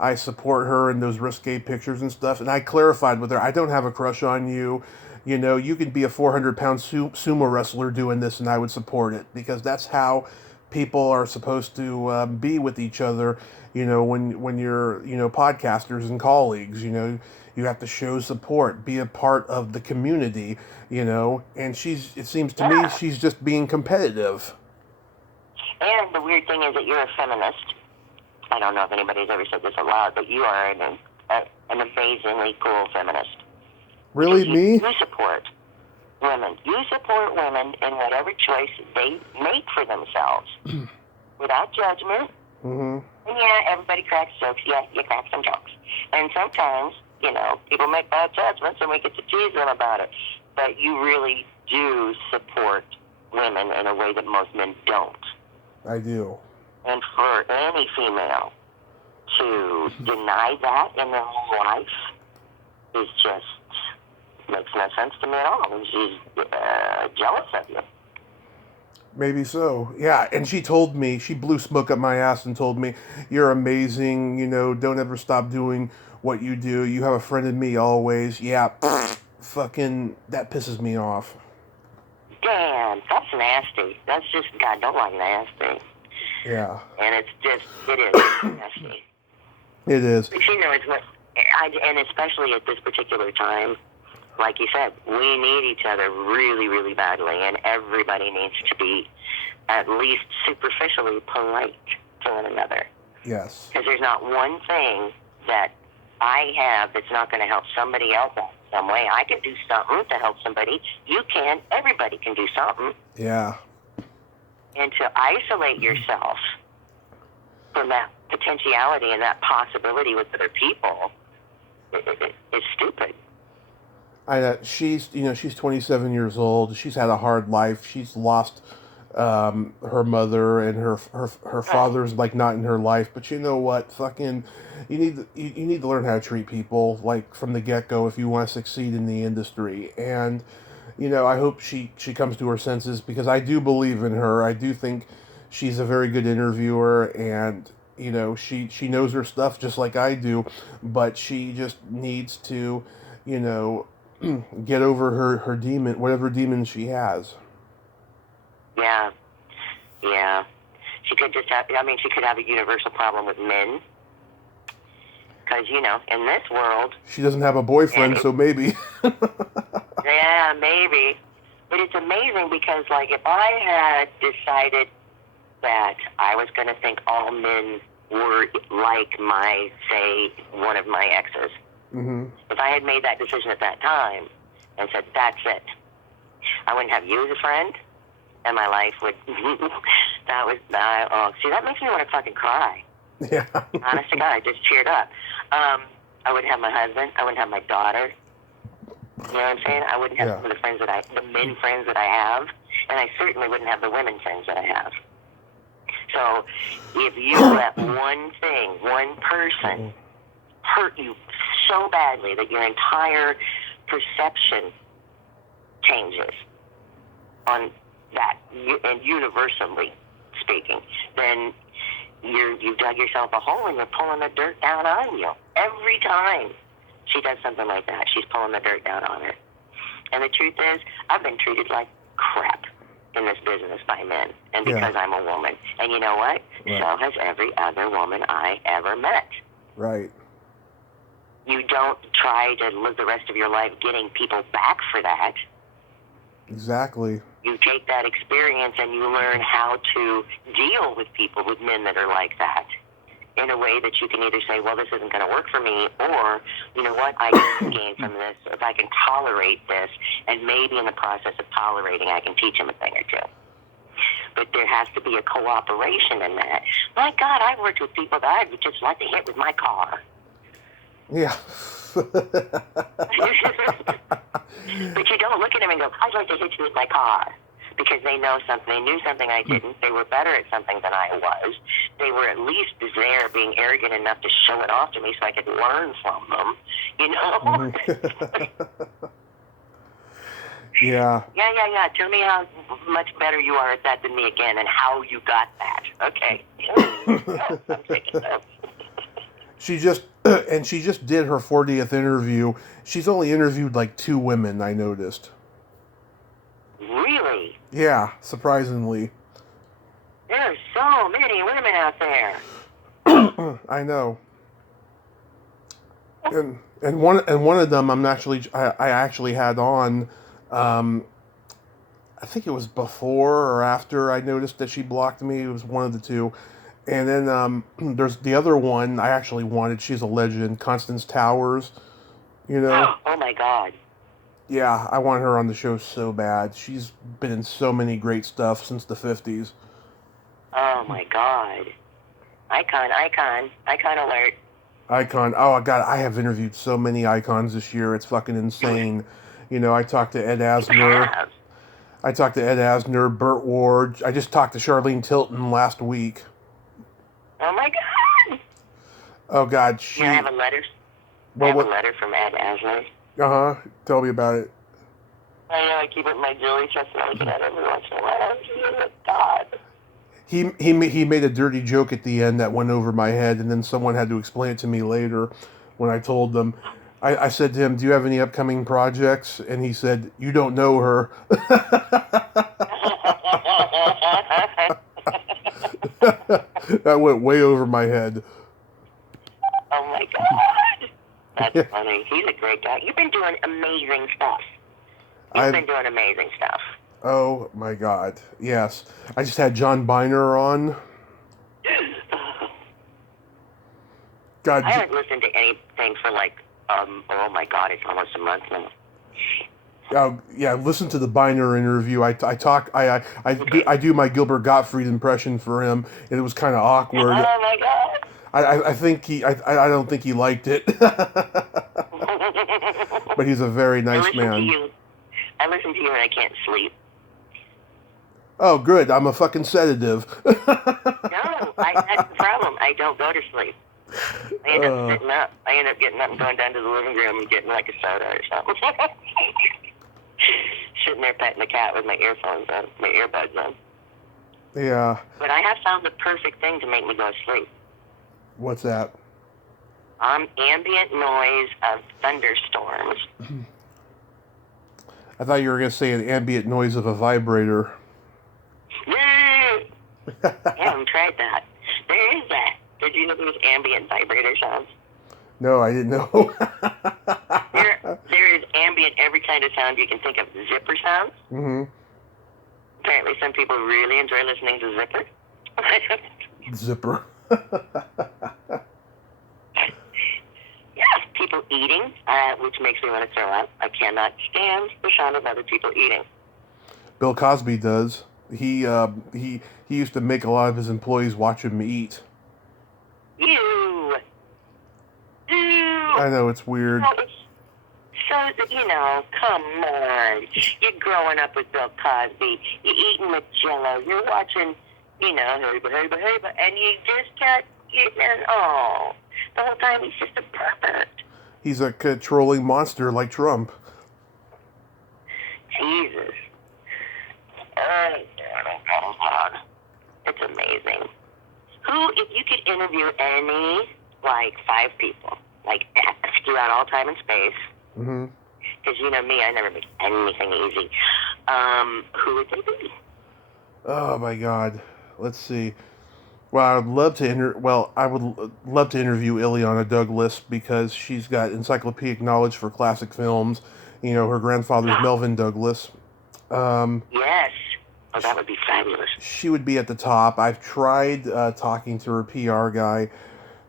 I support her in those risque pictures and stuff. And I clarified with her, I don't have a crush on you. You could be a 400-pound sumo wrestler doing this and I would support it. Because that's how people are supposed to be with each other, when you're, podcasters and colleagues, you have to show support, be a part of the community, and it seems to me she's just being competitive. And the weird thing is that you're a feminist. I don't know if anybody's ever said this aloud, but you are an amazingly cool feminist. Really, me? You support. women. You support women in whatever choice they make for themselves without judgment. Mm-hmm. And yeah, everybody cracks jokes. Yeah, you crack some jokes. And sometimes, people make bad judgments and we get to tease them about it. But you really do support women in a way that most men don't. I do. And for any female to deny that in their whole life is just makes no sense to me at all. And she's jealous of you. Maybe so. Yeah, and she told me, she blew smoke up my ass and told me, you're amazing, don't ever stop doing what you do. You have a friend in me always. Yeah, fucking, that pisses me off. Damn, that's nasty. That's just, God, don't like nasty. Yeah. And it is nasty. It is. But it's what, and especially at this particular time, like you said, we need each other really, really badly, and everybody needs to be at least superficially polite to one another. Yes. Because there's not one thing that I have that's not going to help somebody else out some way. I can do something to help somebody. You can. Everybody can do something. Yeah. And to isolate yourself from that potentiality and that possibility with other people is stupid. She's 27 years old. She's had a hard life. She's lost her mother, and her father's like not in her life. But you know what? Fucking, you need to learn how to treat people like from the get-go if you want to succeed in the industry. And I hope she comes to her senses, because I do believe in her. I do think she's a very good interviewer, and she knows her stuff just like I do, but she just needs to get over her demon, whatever demon she has. Yeah. She could just have, she could have a universal problem with men. Because, in this world... She doesn't have a boyfriend, so maybe. Yeah, maybe. But it's amazing because, like, if I had decided that I was going to think all men were like one of my exes, mm-hmm. if I had made that decision at that time and said, that's it, I wouldn't have you as a friend, and my life would, that makes me want to fucking cry. Yeah. Honest to God, I just cheered up. I wouldn't have my husband, I wouldn't have my daughter, you know what I'm saying? I wouldn't have some of the men friends that I have, and I certainly wouldn't have the women friends that I have. So, if you let one person hurt you so badly that your entire perception changes on that, and universally speaking, then you've dug yourself a hole and you're pulling the dirt down on you. Every time she does something like that, she's pulling the dirt down on her. And the truth is, I've been treated like crap in this business by men, and because I'm a woman. And you know what? Right. So has every other woman I ever met. Right. You don't try to live the rest of your life getting people back for that. Exactly. You take that experience and you learn how to deal with people, with men that are like that, in a way that you can either say, well, this isn't going to work for me, or, you know what, I can gain from this, if I can tolerate this, and maybe in the process of tolerating, I can teach him a thing or two. But there has to be a cooperation in that. My God, I've worked with people that I would just like to hit with my car. Yeah. But you don't look at them and go, I'd like to hit you with my car. Because they know something, they knew something I didn't, they were better at something than I was. They were at least there being arrogant enough to show it off to me so I could learn from them, Yeah. Yeah. Tell me how much better you are at that than me again, and how you got that. Okay. I'm taking notes. She just did her 40th interview. She's only interviewed like 2 women, I noticed. Really? Yeah, surprisingly. There are so many women out there. I know. And one of them I actually had on. I think it was before or after I noticed that she blocked me. It was one of the two. And then there's the other one I actually wanted. She's a legend, Constance Towers. Oh my God. Yeah, I want her on the show so bad. She's been in so many great stuff since the 50s. Oh, my God. Icon alert. Icon. Oh, God, I have interviewed so many icons this year. It's fucking insane. You know, I talked to Ed Asner. Burt Ward. I just talked to Charlene Tilton last week. Oh, my God. Oh, God, I have a letter. I have a letter from Ed Asner. Uh-huh. Tell me about it. I know, I keep it in my jewelry chest and I look at it every once in a while. Oh, God. He made a dirty joke at the end that went over my head, and then someone had to explain it to me later when I told them. I said to him, "Do you have any upcoming projects?" And he said, "You don't know her." That went way over my head. Oh, my God. That's funny. He's a great guy. You've been doing amazing stuff. You've been doing amazing stuff. Oh, my God. Yes. I just had John Biner on. God. I haven't listened to anything for oh, my God, it's almost a month now. Yeah, listen to the Biner interview. I do my Gilbert Gottfried impression for him, and it was kind of awkward. Oh, my God. I don't think he liked it. But he's a very nice man. I listen to you and I can't sleep. Oh, good. I'm a fucking sedative. No, that's the problem. I don't go to sleep. I end up sitting up. I end up getting up and going down to the living room and getting like a soda or something. Sitting there petting the cat with my earphones on, my earbuds on. Yeah. But I have found the perfect thing to make me go to sleep. What's that? Ambient noise of thunderstorms. I thought you were going to say an ambient noise of a vibrator. I haven't tried that. There is that. Did you know there was ambient vibrator sounds? No, I didn't know. there is ambient every kind of sound you can think of. Zipper sounds. Mm-hmm. Apparently some people really enjoy listening to Zipper. Zipper. Yes, people eating, which makes me want to throw up. I cannot stand the sound of other people eating. Bill Cosby does. He used to make a lot of his employees watch him eat. Ew. I know, it's weird. So, come on. You're growing up with Bill Cosby. You're eating with Jell-O. You're watching, Hurry, and you just got eaten. Oh, the whole time he's just a pervert. He's a controlling monster like Trump. Jesus. Oh, God. It's amazing. If you could interview any, 5 people, throughout all time and space, because you know me, I never make anything easy, who would they be? Oh, my God. Let's see. Well, I would love to interview Illiana Douglas because she's got encyclopedic knowledge for classic films. You know, her grandfather's Melvin Douglas. Yes. Oh, that would be fabulous. She would be at the top. I've tried talking to her PR guy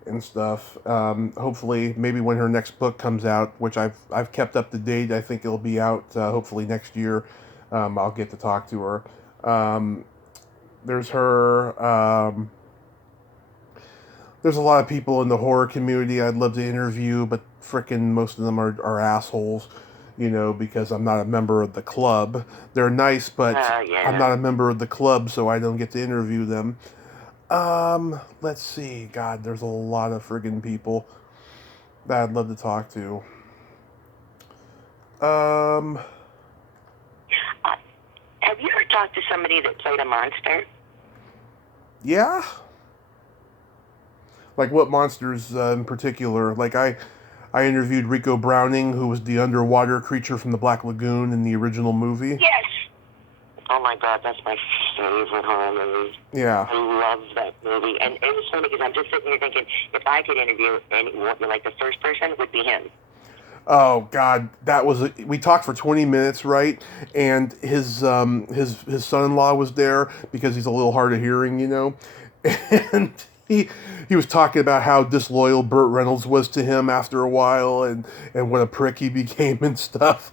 and stuff. Hopefully, maybe when her next book comes out, which I've kept up to date. I think it'll be out hopefully next year. I'll get to talk to her. There's her. There's a lot of people in the horror community I'd love to interview, but frickin' most of them are assholes. Because I'm not a member of the club. They're nice, but I'm not a member of the club, so I don't get to interview them. Let's see. God, there's a lot of friggin' people that I'd love to talk to. Have you ever talked to somebody that played a monster? Yeah. Like what monsters in particular? I interviewed Rico Browning, who was the underwater creature from the Black Lagoon in the original movie. Yes! Oh my God, that's my favorite horror movie. Yeah. I love that movie. And it was funny because I'm just sitting here thinking, if I could interview anyone, the first person would be him. Oh God, we talked for 20 minutes, right? And his son-in-law was there because he's a little hard of hearing, and he was talking about how disloyal Burt Reynolds was to him after a while, and what a prick he became and stuff.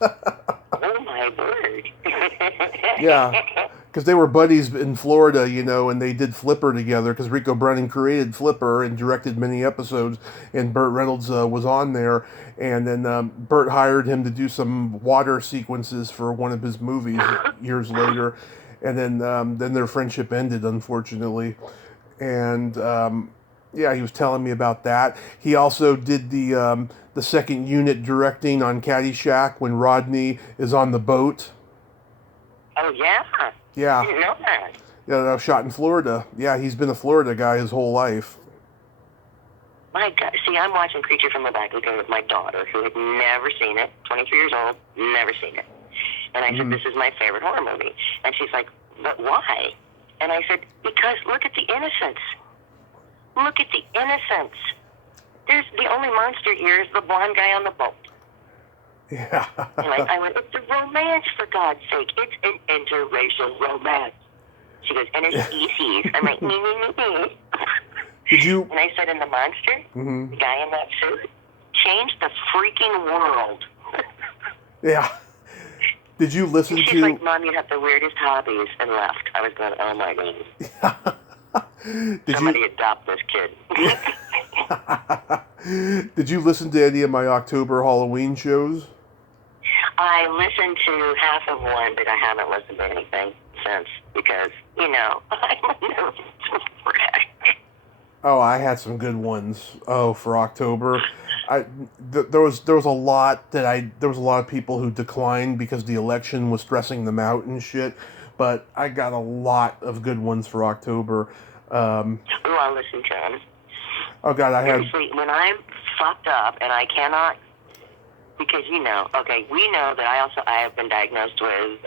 Yeah, because they were buddies in Florida, and they did Flipper together. Because Rico Browning created Flipper and directed many episodes, and Burt Reynolds was on there. And then Burt hired him to do some water sequences for one of his movies years later, and then their friendship ended, unfortunately. And yeah, he was telling me about that. He also did the second unit directing on Caddyshack when Rodney is on the boat. Oh, yeah? Yeah. I didn't know that. Yeah, that was shot in Florida. Yeah, he's been a Florida guy his whole life. My God. See, I'm watching Creature from the Black Lagoon with my daughter, who had never seen it, 23 years old, never seen it. And I said, this is my favorite horror movie. And she's like, but why? And I said, because look at the innocence. Look at the innocence. There's the only monster here is the blonde guy on the boat. Yeah. And I went, it's a romance, for God's sake. It's an interracial romance. She goes, and it's species. I'm like, Did you? And I said, and the monster, the guy in that suit, changed the freaking world. Yeah. Did you listen She's like, Mom, you have the weirdest hobbies, and left. I was going, oh my God. Somebody adopt this kid. Did you listen to any of my October Halloween shows? I listened to half of one, but I haven't listened to anything since because, I'm a nervous wreck. Oh, I had some good ones. Oh, for October, there was a lot there was a lot of people who declined because the election was stressing them out and shit. But I got a lot of good ones for October. I'll listen to them. Oh God, Seriously, when I'm fucked up and I cannot, because we know that I have been diagnosed with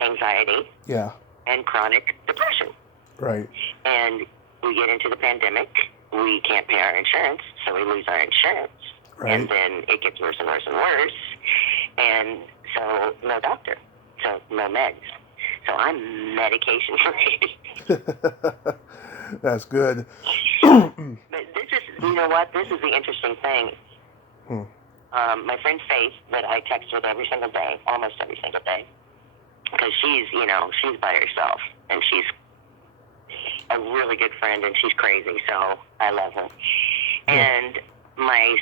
anxiety. Yeah. And chronic depression. Right. And we get into the pandemic, we can't pay our insurance, so we lose our insurance. Right. And then it gets worse and worse and worse. And so no doctor, so no meds. So I'm medication free. That's good. But this is, you know what? This is the interesting thing. My friend Faith, that I text with every single day, almost every single day, because she's by herself, and she's a really good friend, and she's crazy, so I love her. Yeah. And my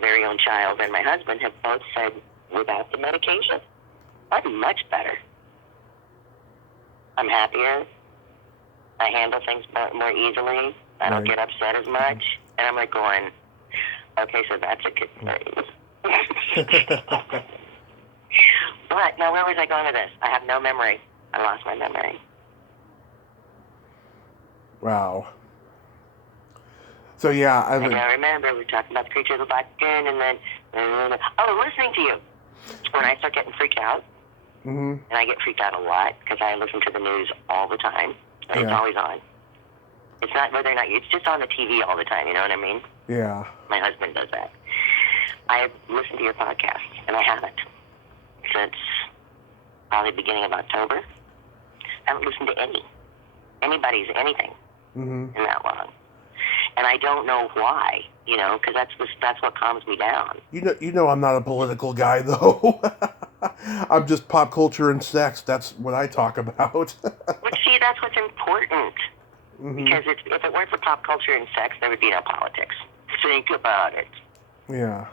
very own child and my husband have both said, without the medication, I'm much better. I'm happier. I handle things more easily. I don't get upset as much. And I'm like going, okay, so that's a good thing. But now, where was I going with this? I have no memory. I lost my memory. Wow. So yeah, I remember we were talking about the Creature of the Black Lagoon, and then listening to you. When I start getting freaked out, and I get freaked out a lot because I listen to the news all the time. And it's always on. It's not whether or not it's just on the TV all the time. You know what I mean? Yeah. My husband does that. I have listened to your podcast, and I haven't since probably the beginning of October. I haven't listened to anybody's anything in that long, and I don't know why. Because that's what calms me down. You know, I'm not a political guy though. I'm just pop culture and sex. That's what I talk about. But see, that's what's important. Because if it weren't for pop culture and sex, there would be no politics. Think about it. Yeah.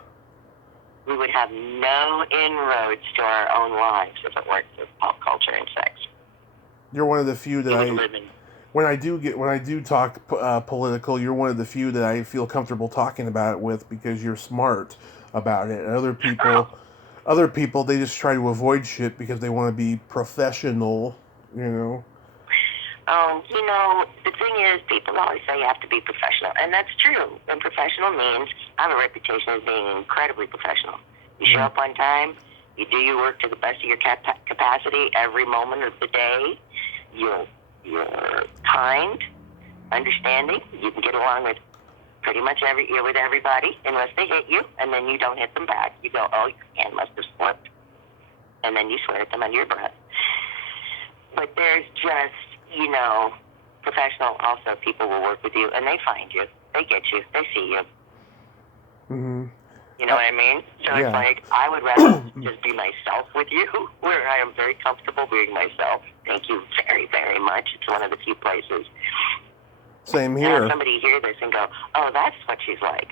We would have no inroads to our own lives if it weren't for pop culture and sex. You're one of the few that when I do talk political, you're one of the few that I feel comfortable talking about it with because you're smart about it. And other people, they just try to avoid shit because they want to be professional, Oh, the thing is, people always say you have to be professional, and that's true. And professional means I have a reputation as being incredibly professional. You show up on time, you do your work to the best of your capacity every moment of the day. You're kind, understanding. You can get along with pretty much with everybody unless they hit you, and then you don't hit them back. You go, oh, your hand must have slipped, and then you swear at them under your breath. But there's just, professional also people will work with you, and they find you. They get you. They see you. You know what I mean? So yeah. it's like, I would rather just be myself with you, where I am very comfortable being myself. Thank you very, very much. It's one of the few places. Same And here. have somebody hear this and go, oh, that's what she's like.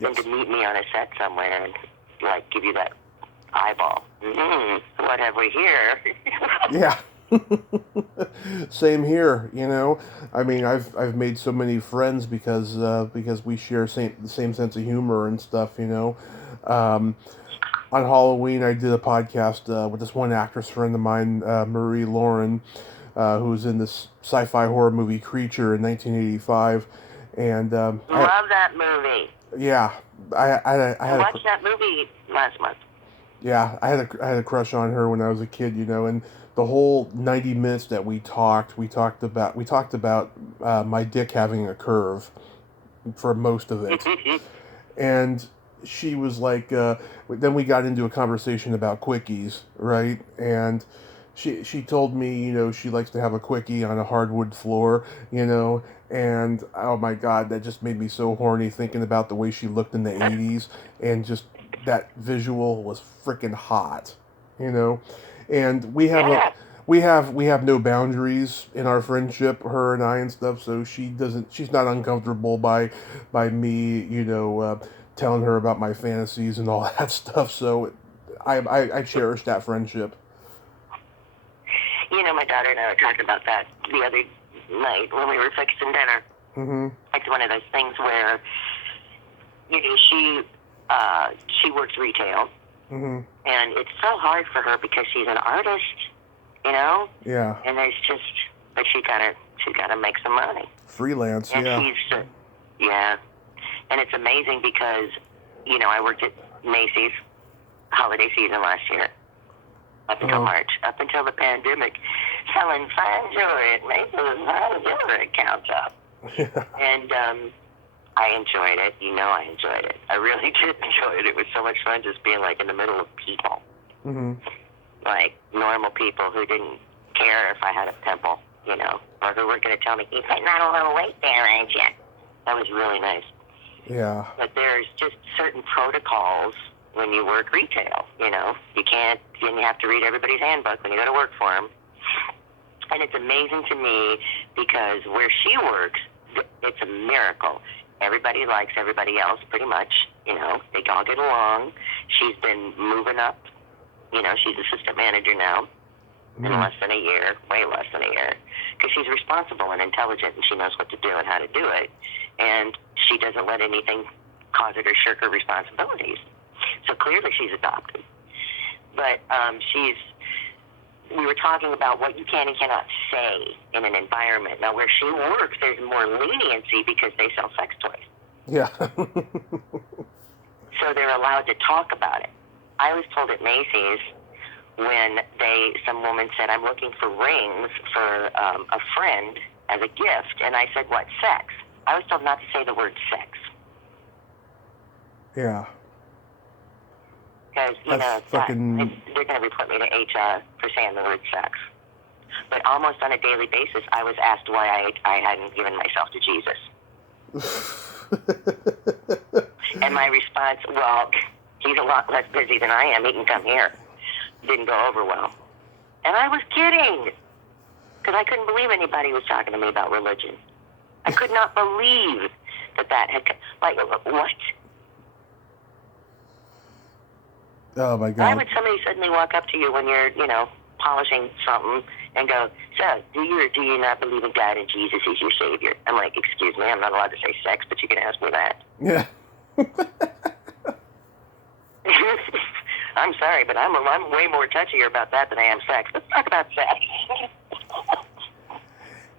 Yes. And to meet me on a set somewhere and, like, give you that eyeball. What have we here? Yeah. Same here, you know. I mean, I've made so many friends because we share the same sense of humor and stuff, you know. On Halloween, I did a podcast with this one actress friend of mine, Marie Lauren, who was in this sci-fi horror movie Creature in 1985, and love that movie. Yeah, I watched that movie last month. Yeah, I had a crush on her when I was a kid, you know, and the whole 90 minutes that we talked about my dick having a curve for most of it. And she was like, then we got into a conversation about quickies, right? And she told me, you know, she likes to have a quickie on a hardwood floor, you know, and oh my God, that just made me so horny thinking about the way she looked in the 80s, and just that visual was freaking hot, you know. And we have no boundaries in our friendship, her and I and stuff, so she's not uncomfortable by me, you know, telling her about my fantasies and all that stuff. So I cherish that friendship. You know, my daughter and I were talking about that the other night when we were fixing dinner. Mm-hmm. It's one of those things where, you know, she works retail, mm-hmm. and it's so hard for her because she's an artist, you know. Yeah. And but she gotta make some money. Freelance, and yeah. Yeah, and it's amazing because, you know, I worked at Macy's holiday season last year. Up until March, up until the pandemic, selling fine jewelry at Macy's fine jewelry counts up. Yeah. And I enjoyed it. You know, I enjoyed it. I really did enjoy it. It was so much fun just being like in the middle of people, like normal people who didn't care if I had a pimple, you know, or who weren't going to tell me, "You're putting on a little weight there, aren't you?" That was really nice. Yeah. But there's just certain protocols when you work retail, you know. You have to read everybody's handbook when you go to work for them. And it's amazing to me because where she works, it's a miracle. Everybody likes everybody else pretty much, you know. They all get along. She's been moving up. You know, she's assistant manager now in less than a year, way less than a year, because she's responsible and intelligent and she knows what to do and how to do it. And she doesn't let anything cause her to shirk her responsibilities. So clearly she's adopted. But we were talking about what you can and cannot say in an environment. Now, where she works, there's more leniency because they sell sex toys. Yeah. So they're allowed to talk about it. I was told at Macy's when some woman said, "I'm looking for rings for a friend as a gift," and I said, "What, sex?" I was told not to say the word sex. Yeah. Because, you know, they're going to report me to HR for saying the word sex. But almost on a daily basis, I was asked why I hadn't given myself to Jesus. And my response, well, he's a lot less busy than I am. He can come here. Didn't go over well. And I was kidding. Because I couldn't believe anybody was talking to me about religion. I could not believe that had... Like, what? Oh, my God. Why would somebody suddenly walk up to you when you're, you know, polishing something and go, "So, do you or do you not believe in God and Jesus is your Savior?" I'm like, "Excuse me, I'm not allowed to say sex, but you can ask me that." Yeah. I'm sorry, but I'm way more touchier about that than I am sex. Let's talk about sex.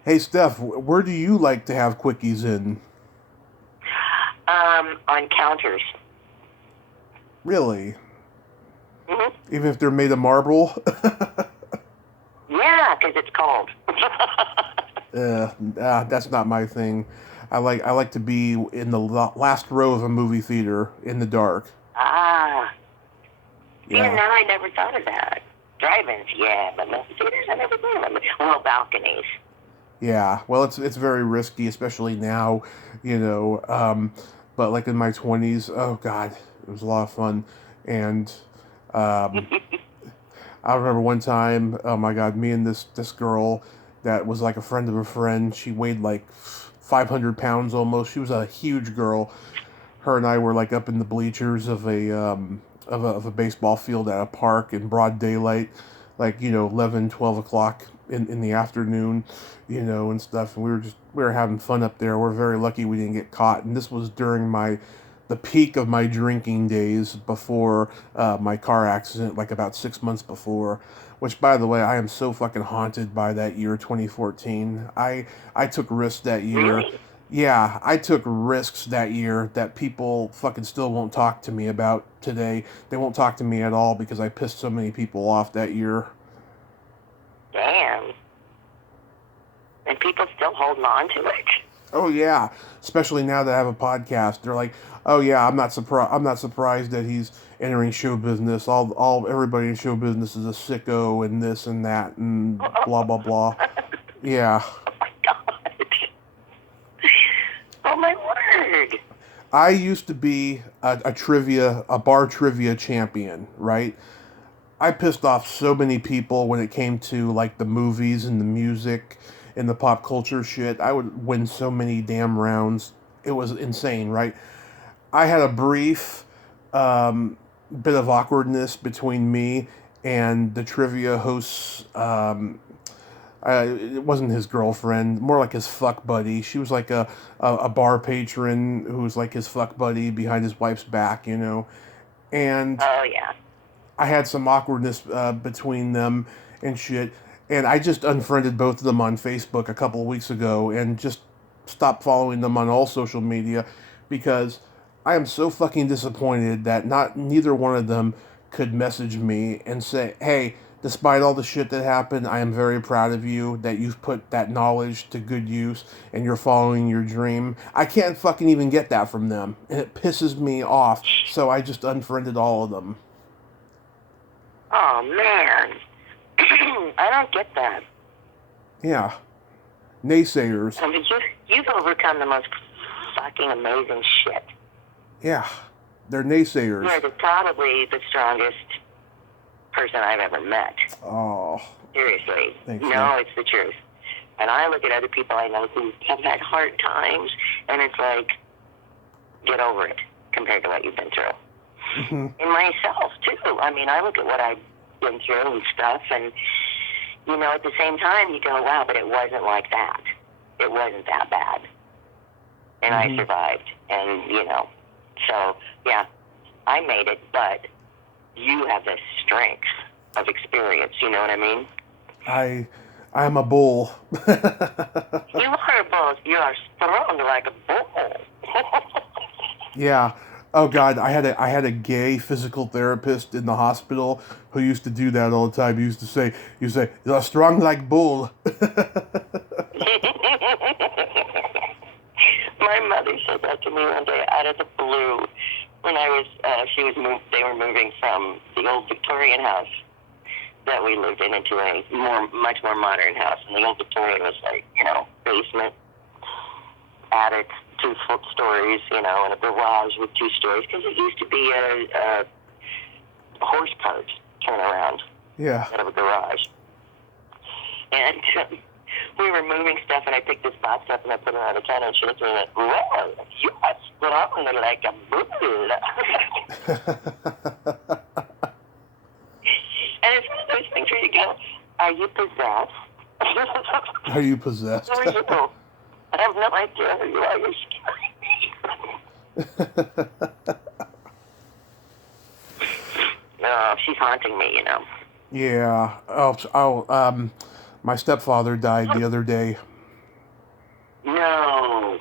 Hey, Steph, where do you like to have quickies in? On counters. Really? Mm-hmm. Even if they're made of marble? Yeah, because it's cold. That's not my thing. I like to be in the last row of a movie theater in the dark. Ah. Yeah. Now I never thought of that. Drive-ins, yeah, but movie theaters, I never thought of them. Well, balconies. Yeah, well, it's very risky, especially now, you know. But like in my 20s, oh God, it was a lot of fun. And um, I remember one time, oh my God, me and this girl that was like a friend of a friend, she weighed like 500 pounds almost. She was a huge girl. Her and I were like up in the bleachers of a baseball field at a park in broad daylight, like, 11, 12 o'clock in the afternoon, and stuff. And we were having fun up there. We're very lucky we didn't get caught. And this was during the peak of my drinking days before my car accident, like about 6 months before. Which, by the way, I am so fucking haunted by that year, 2014. I took risks that year. Really? Yeah, I took risks that year that people fucking still won't talk to me about today. They won't talk to me at all because I pissed so many people off that year. Damn. And people still holding on to it. Oh yeah, especially now that I have a podcast. They're like, "Oh yeah, I'm not surprised. I'm not surprised that he's entering show business. Everybody in show business is a sicko and this and that and blah blah blah." Yeah. Oh my God. Oh my word. I used to be a bar trivia champion, right? I pissed off so many people when it came to like the movies and the music and the pop culture shit. I would win so many damn rounds. It was insane, right? I had a brief bit of awkwardness between me and the trivia host's. It wasn't his girlfriend, more like his fuck buddy. She was like a bar patron who was like his fuck buddy behind his wife's back, And Oh, yeah. I had some awkwardness between them and shit. And I just unfriended both of them on Facebook a couple of weeks ago and just stopped following them on all social media because I am so fucking disappointed that neither one of them could message me and say, "Hey, despite all the shit that happened, I am very proud of you that you've put that knowledge to good use and you're following your dream." I can't fucking even get that from them, and it pisses me off, so I just unfriended all of them. Oh, man. I don't get that. Yeah. Naysayers. I mean, you've overcome the most fucking amazing shit. Yeah. They're naysayers. You're probably the strongest person I've ever met. Oh. Seriously. Thanks, no, man. It's the truth. And I look at other people I know who have had hard times, and it's like, get over it compared to what you've been through. Mm-hmm. And myself, too. I mean, I look at what I've been through and stuff, and, at the same time, you go, wow, but it wasn't like that. It wasn't that bad. And I survived. And, so, yeah, I made it, but you have the strength of experience, you know what I mean? I'm a bull. You are a bull. You are strong like a bull. Yeah. Oh God, I had a gay physical therapist in the hospital who used to do that all the time. He used to say, "You're strong like bull." My mother said that to me one day out of the blue when they were moving from the old Victorian house that we lived in into a much more modern house. And the old Victorian was like, basement, attic, 2 stories, and a garage with 2 stories, because it used to be a horse cart turnaround instead of a garage. And we were moving stuff, and I picked this box up, and I put it on the counter, and she looked at me like, "Well, you are strong like a bull." And it's one of those things where you go, are you possessed? Are you possessed? Who are you? I have no idea who you are. You're scaring me. No, she's haunting me, Yeah. My stepfather died the other day. No.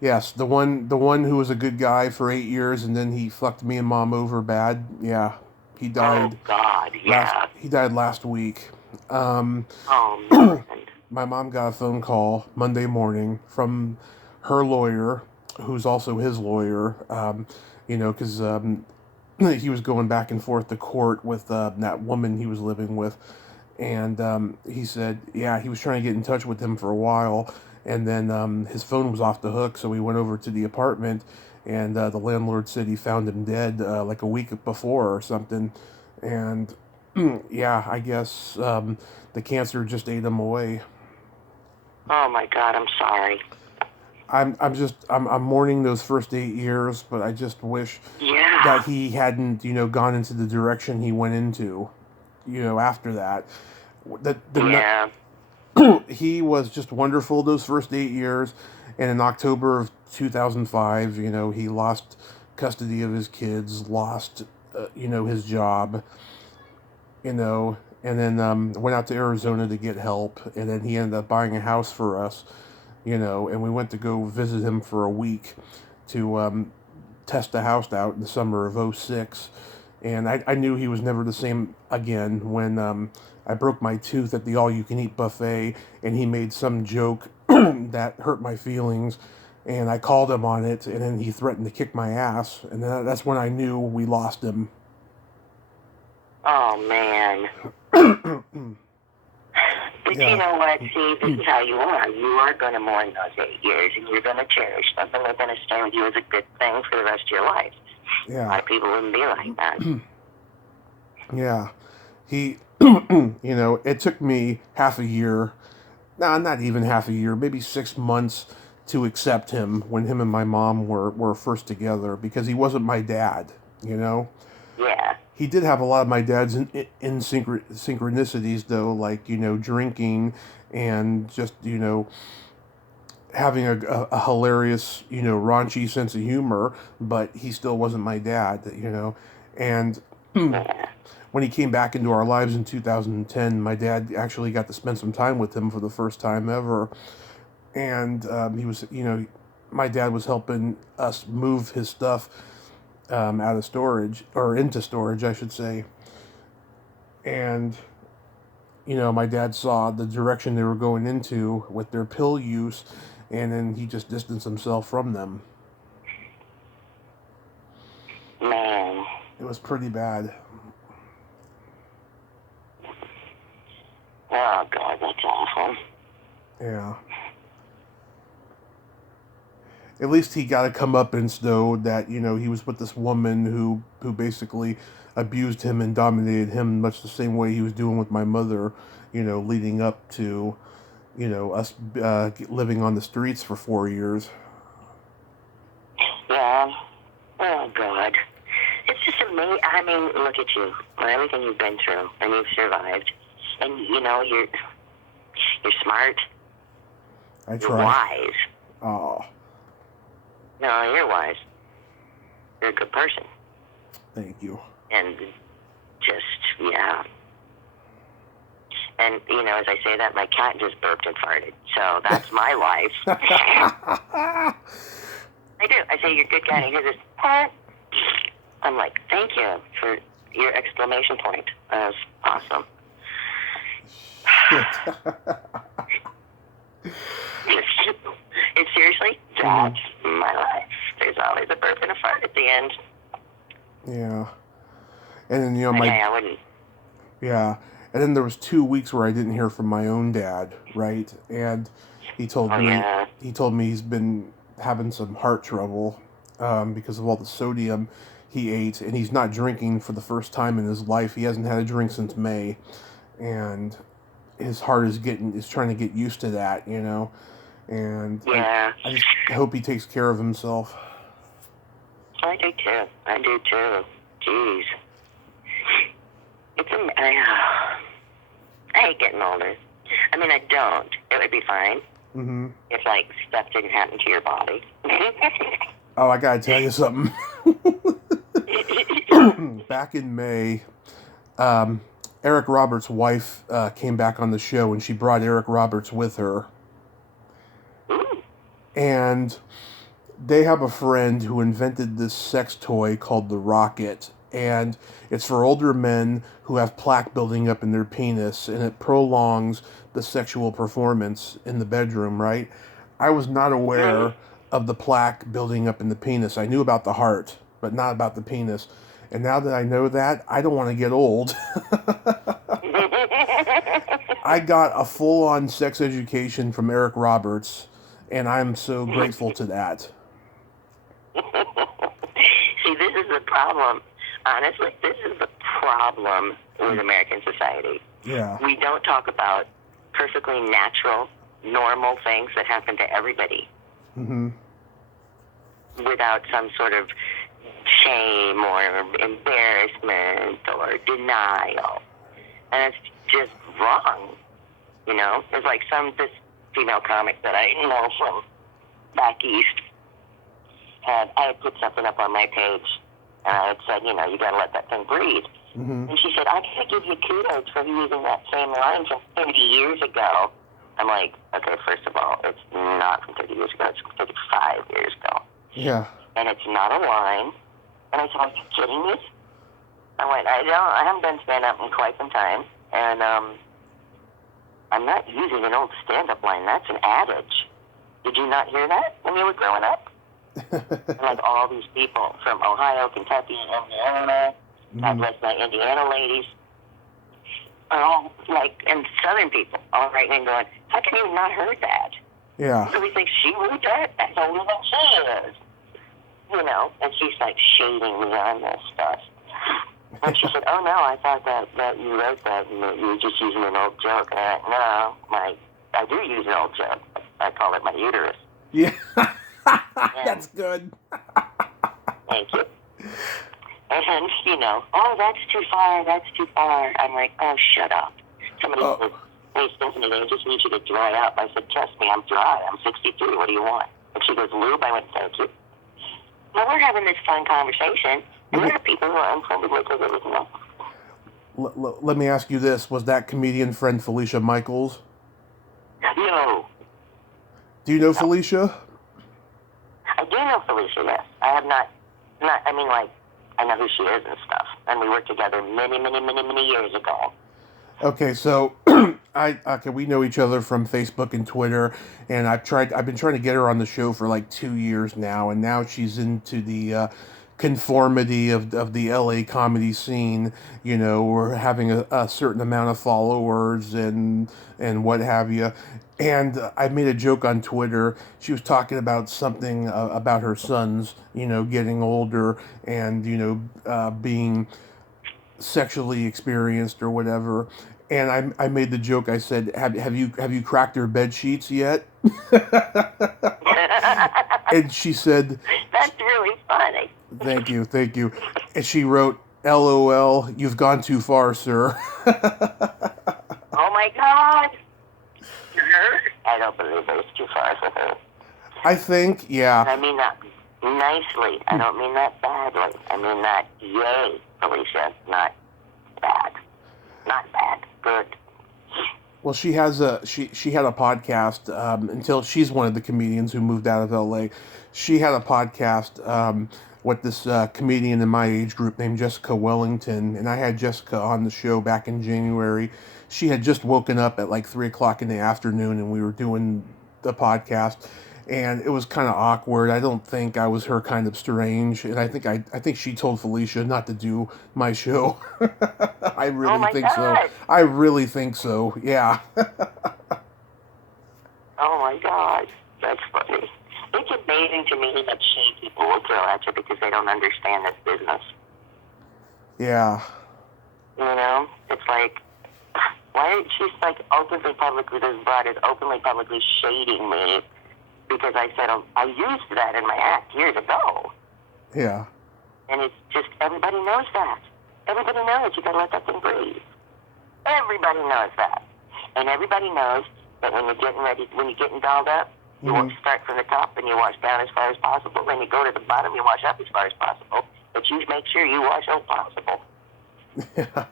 Yes, the one who was a good guy for 8 years, and then he fucked me and Mom over bad. Yeah, he died. Oh God, yeah. He died last week. Oh man. My mom got a phone call Monday morning from her lawyer, who's also his lawyer. Because he was going back and forth to court with that woman he was living with. And he said, yeah, he was trying to get in touch with him for a while. And then his phone was off the hook, so we went over to the apartment. and the landlord said he found him dead like a week before or something, and yeah, I guess the cancer just ate him away. Oh my God, I'm sorry. I'm mourning those first 8 years, but I just wish that he hadn't, gone into the direction he went into, after that. He was just wonderful those first 8 years, and in October of 2005, he lost custody of his kids, lost, his job, and then went out to Arizona to get help, and then he ended up buying a house for us, and we went to go visit him for a week to test the house out in the summer of 06. And I knew he was never the same again when I broke my tooth at the all-you-can-eat buffet, and he made some joke that hurt my feelings, and I called him on it, and then he threatened to kick my ass, and that's when I knew we lost him. Oh, man. But you know what? See, this is how you are. You are going to mourn those 8 years, and you're going to cherish them, and they're going to stay with you as a good thing for the rest of your life. Yeah. A lot of people wouldn't be like that. Yeah. He, it took me half a year, not even half a year, maybe 6 months to accept him when him and my mom were first together, because he wasn't my dad, Yeah. He did have a lot of my dad's synchronicities, though, like, drinking and just, having a hilarious, raunchy sense of humor, but he still wasn't my dad, And when he came back into our lives in 2010, my dad actually got to spend some time with him for the first time ever. And he was, my dad was helping us move his stuff out of storage, or into storage, I should say. And, my dad saw the direction they were going into with their pill use, and then he just distanced himself from them. Man. It was pretty bad. Oh, God, that's awful. Yeah. At least he got a comeuppance, though, that, he was with this woman who basically abused him and dominated him much the same way he was doing with my mother, leading up to, us living on the streets for 4 years. Yeah. Oh, God. It's just amazing. I mean, look at you. Everything you've been through, and you've survived. And, you're smart. I try. You're wise. Oh. No, you're wise. You're a good person. Thank you. And just, yeah. And, as I say that, my cat just burped and farted. So that's my life. I do. I say, you're a good guy. And he hears this, "Huh?" I'm like, thank you for your exclamation point. That was awesome. It's seriously, that's my life. There's always a burp and a fart at the end. Yeah. And then, I wouldn't. Yeah. And then there was 2 weeks where I didn't hear from my own dad, right? And he told me he's been having some heart trouble because of all the sodium he ate, and he's not drinking for the first time in his life. He hasn't had a drink since May, and his heart is trying to get used to that, And yeah. I just hope he takes care of himself. I do too. Jeez. I hate getting older. I mean, I don't. It would be fine. Mm-hmm. If, stuff didn't happen to your body. Oh, I gotta tell you something. Back in May, Eric Roberts' wife came back on the show, and she brought Eric Roberts with her. Ooh. And they have a friend who invented this sex toy called the Rocket, and it's for older men who have plaque building up in their penis, and it prolongs the sexual performance in the bedroom, right? I was not aware of the plaque building up in the penis. I knew about the heart, but not about the penis. And now that I know that, I don't want to get old. I got a full-on sex education from Eric Roberts, and I'm so grateful to that. problem. Honestly, this is the problem with American society. Yeah. We don't talk about perfectly natural, normal things that happen to everybody. Mm-hmm. Without some sort of shame or embarrassment or denial. And it's just wrong. You know? There's like this female comic that I know from back east. I had put something up on my page. And I had said, you gotta let that thing breathe. Mm-hmm. And she said, I can't give you kudos for using that same line from 30 years ago. I'm like, okay, first of all, it's not from 30 years ago. It's from 35 years ago. Yeah. And it's not a line. And I said, are you kidding me? I went, I haven't done stand-up in quite some time. And I'm not using an old stand-up line. That's an adage. Did you not hear that when you were growing up? Like all these people from Ohio, Kentucky, Indiana, God bless my Indiana ladies, are all and Southern people all right and going, how can you have not heard that? Yeah. So we think she wrote that? That's older than she is. And she's shading me on this stuff. And she said, oh no, I thought that you wrote that and you were just using an old joke. And I went, no, I do use an old joke. I call it my uterus. Yeah. That's good. Thank you. And, oh, that's too far. I'm like, oh, shut up. Somebody said, hey, Stephanie, they just need you to dry up. I said, trust me, I'm dry. I'm 63. What do you want? And she goes, lube? I went, thank you. Well, we're having this fun conversation, and there are people who are unfriended because of it. Let me ask you this. Was that comedian friend Felicia Michaels? No. Do you know Felicia? I do know Felicia, yes. I have not, I know who she is and stuff. And we worked together many, many, many, many years ago. Okay, so we know each other from Facebook and Twitter, and I've been trying to get her on the show for 2 years now, and now she's into the conformity of the LA comedy scene. We're having a certain amount of followers and what have you. And I made a joke on Twitter. She was talking about something about her sons, getting older and, being sexually experienced or whatever. And I made the joke. I said, have you cracked their bed sheets yet? And she said, that's really funny. Thank you. And she wrote, LOL, you've gone too far, sir. Oh my God. Her? I don't believe it's too far for her. I think, yeah. I mean that nicely. I don't mean that badly. I mean that, yay, Felicia, not bad. Not bad. Good. Well, she had a podcast until she's one of the comedians who moved out of LA. She had a podcast with this comedian in my age group named Jessica Wellington, and I had Jessica on the show back in January. She had just woken up at 3 o'clock in the afternoon, and we were doing the podcast, and it was kind of awkward. I don't think I was her kind of strange, and I think she told Felicia not to do my show. I really think so. I really think so. Yeah. Oh my God, that's funny. It's amazing to me that shame people will throw at you because they don't understand this business. Yeah. It's why she's openly publicly, this broad is openly publicly shading me because I said I used that in my act years ago. Yeah. And it's just, everybody knows that. Everybody knows you gotta let that thing breathe. Everybody knows that. And everybody knows that when you're getting dolled up, you won't start from the top and you wash down as far as possible. Then you go to the bottom, you wash up as far as possible. But you make sure you wash all possible. Yeah.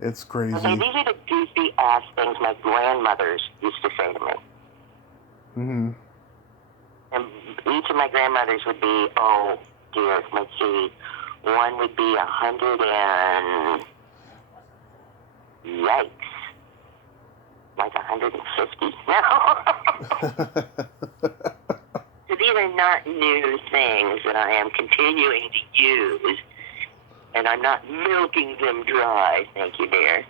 It's crazy. Okay, these are the goofy ass things my grandmothers used to say to me. Mm-hmm. And each of my grandmothers would be, oh dear, let's see, one would be 100 and, yikes, 150 now. So these are not new things that I am continuing to use, and I'm not milking them dry, thank you, dear.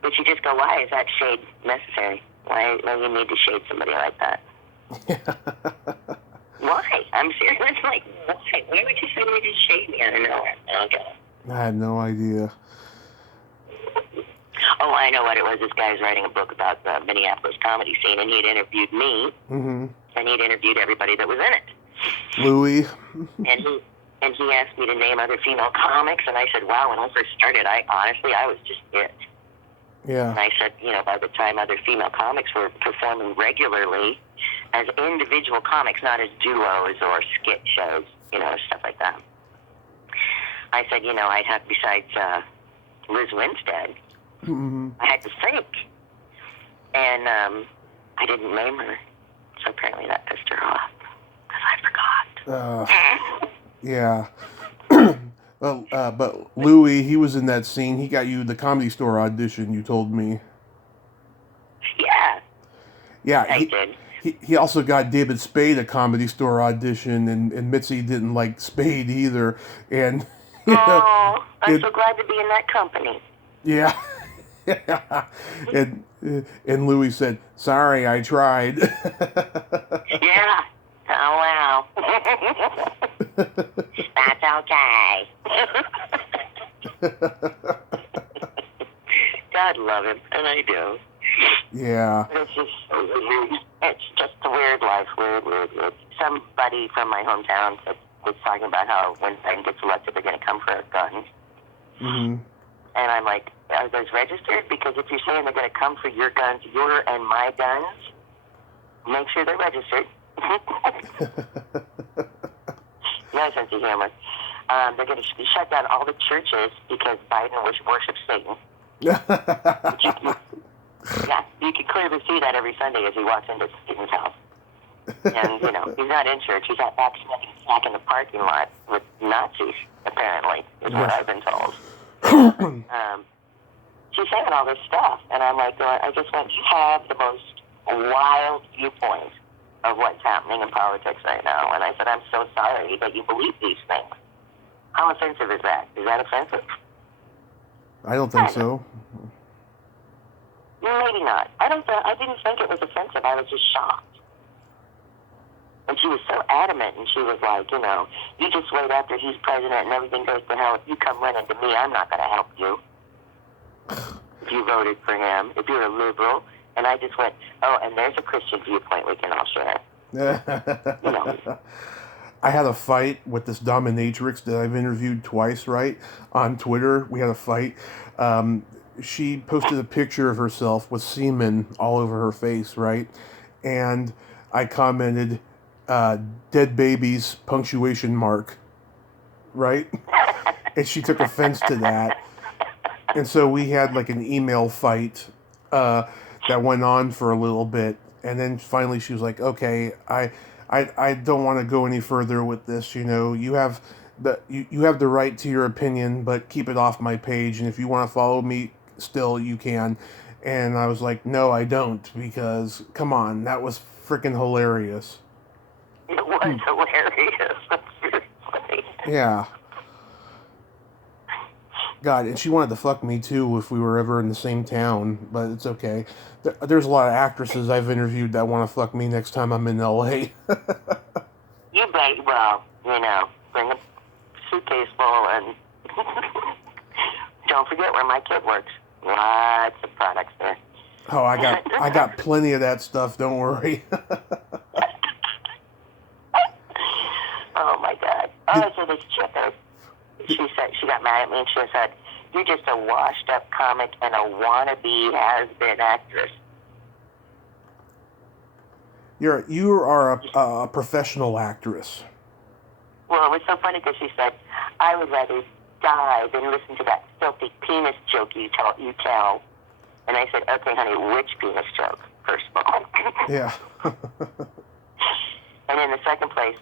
But you just go, why is that shade necessary? Why do you need to shade somebody like that? What why? I'm serious. Like, why? Why would you suddenly just shade me out of nowhere? Okay. I had no idea. Oh, I know what it was. This guy was writing a book about the Minneapolis comedy scene, and he'd interviewed me, and he'd interviewed everybody that was in it. Louie. and he asked me to name other female comics, and I said, wow, when I first started, I was just it. Yeah. And I said, by the time other female comics were performing regularly as individual comics, not as duos or skit shows, stuff like that. I said, I'd have, besides Liz Winstead, I had to think. And I didn't name her, so apparently that pissed her off, because I forgot. Yeah. Well, but Louie, he was in that scene. He got you the Comedy Store audition, you told me. Yeah. Yeah, I did. He also got David Spade a Comedy Store audition, and Mitzi didn't like Spade either. And I'm so glad to be in that company. Yeah. and Louie said, "Sorry, I tried." Yeah. Oh wow. That's okay. God love him, and I do. Yeah. It's just a weird life, weird. Somebody from my hometown was talking about how when Biden gets elected, they're going to come for our guns. Mm-hmm. And I'm like, are those registered? Because if you're saying they're going to come for your guns, your and my guns, make sure they're registered. No sense of humor. They're going to shut down all the churches because Biden worships Satan. Yeah, you can clearly see that every Sunday as he walks into Satan's house. And, he's not in church. He's out back in the parking lot with Nazis, apparently, is what I've been told. She's saying all this stuff, and I'm like, I just went, you have the most wild viewpoint of what's happening in politics right now. And I said, I'm so sorry that you believe these things. How offensive is that? Is that offensive? I don't think so. Maybe not. I didn't think it was offensive. I was just shocked. And she was so adamant, and she was like, you just wait after he's president and everything goes to hell. If you come running to me, I'm not going to help you. If you voted for him, if you're a liberal. And I just went, oh, and there's a Christian viewpoint we can all share. I had a fight with this dominatrix that I've interviewed twice, right? On Twitter, we had a fight. She posted a picture of herself with semen all over her face, right? And I commented, dead babies, punctuation mark, right? And she took offense to that. And so we had like an email fight that went on for a little bit. And then finally she was like, okay, I don't want to go any further with this. You have the right to your opinion, but keep it off my page. And if you want to follow me still, you can. And I was like, no, I don't, because come on, that was freaking hilarious. It was hilarious. That's really funny. Yeah. God, and she wanted to fuck me too if we were ever in the same town, but it's okay. There's a lot of actresses I've interviewed that want to fuck me next time I'm in L.A. You bet. Well, bring a suitcase full and don't forget where my kid works. Lots of products there. Oh, I got plenty of that stuff. Don't worry. Oh my God. Oh, so this chick, she said, she got mad at me and she said, you're just a washed up comic and a wannabe has-been actress. You are a professional actress. Well, it was so funny because she said, I would rather die than listen to that filthy penis joke you tell. And I said, okay, honey, which penis joke, first of all? Yeah. And in the second place,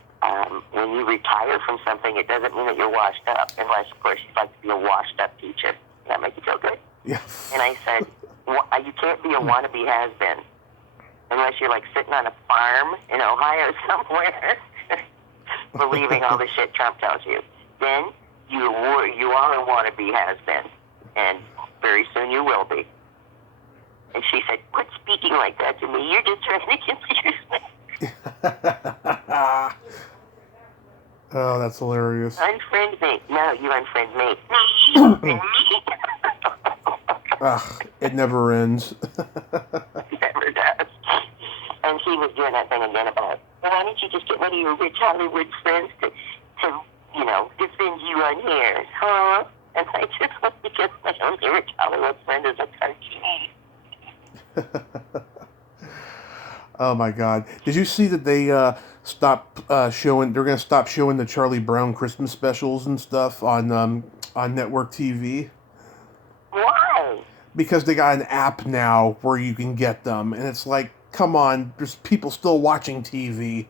when you retire from something, it doesn't mean that you're washed up, unless, of course, you'd like to be a washed-up teacher. Does that make you feel good? Yeah. And I said, you can't be a wannabe has-been unless you're, like, sitting on a farm in Ohio somewhere believing all the shit Trump tells you. Then you are a wannabe has-been, and very soon you will be. And she said, quit speaking like that to me. You're just trying to confuse me. Oh, that's hilarious. Unfriend me. No, you unfriend me. Ugh, it never ends. It never does. And she was doing that thing again about, well, why don't you just get one of your rich Hollywood friends to defend you on here? Huh? And I just want to get my only rich Hollywood friend as a cartoon. Oh my God! Did you see that they stopped showing? They're going to stop showing the Charlie Brown Christmas specials and stuff on network TV. Why? Because they got an app now where you can get them, and it's like, come on, there's people still watching TV.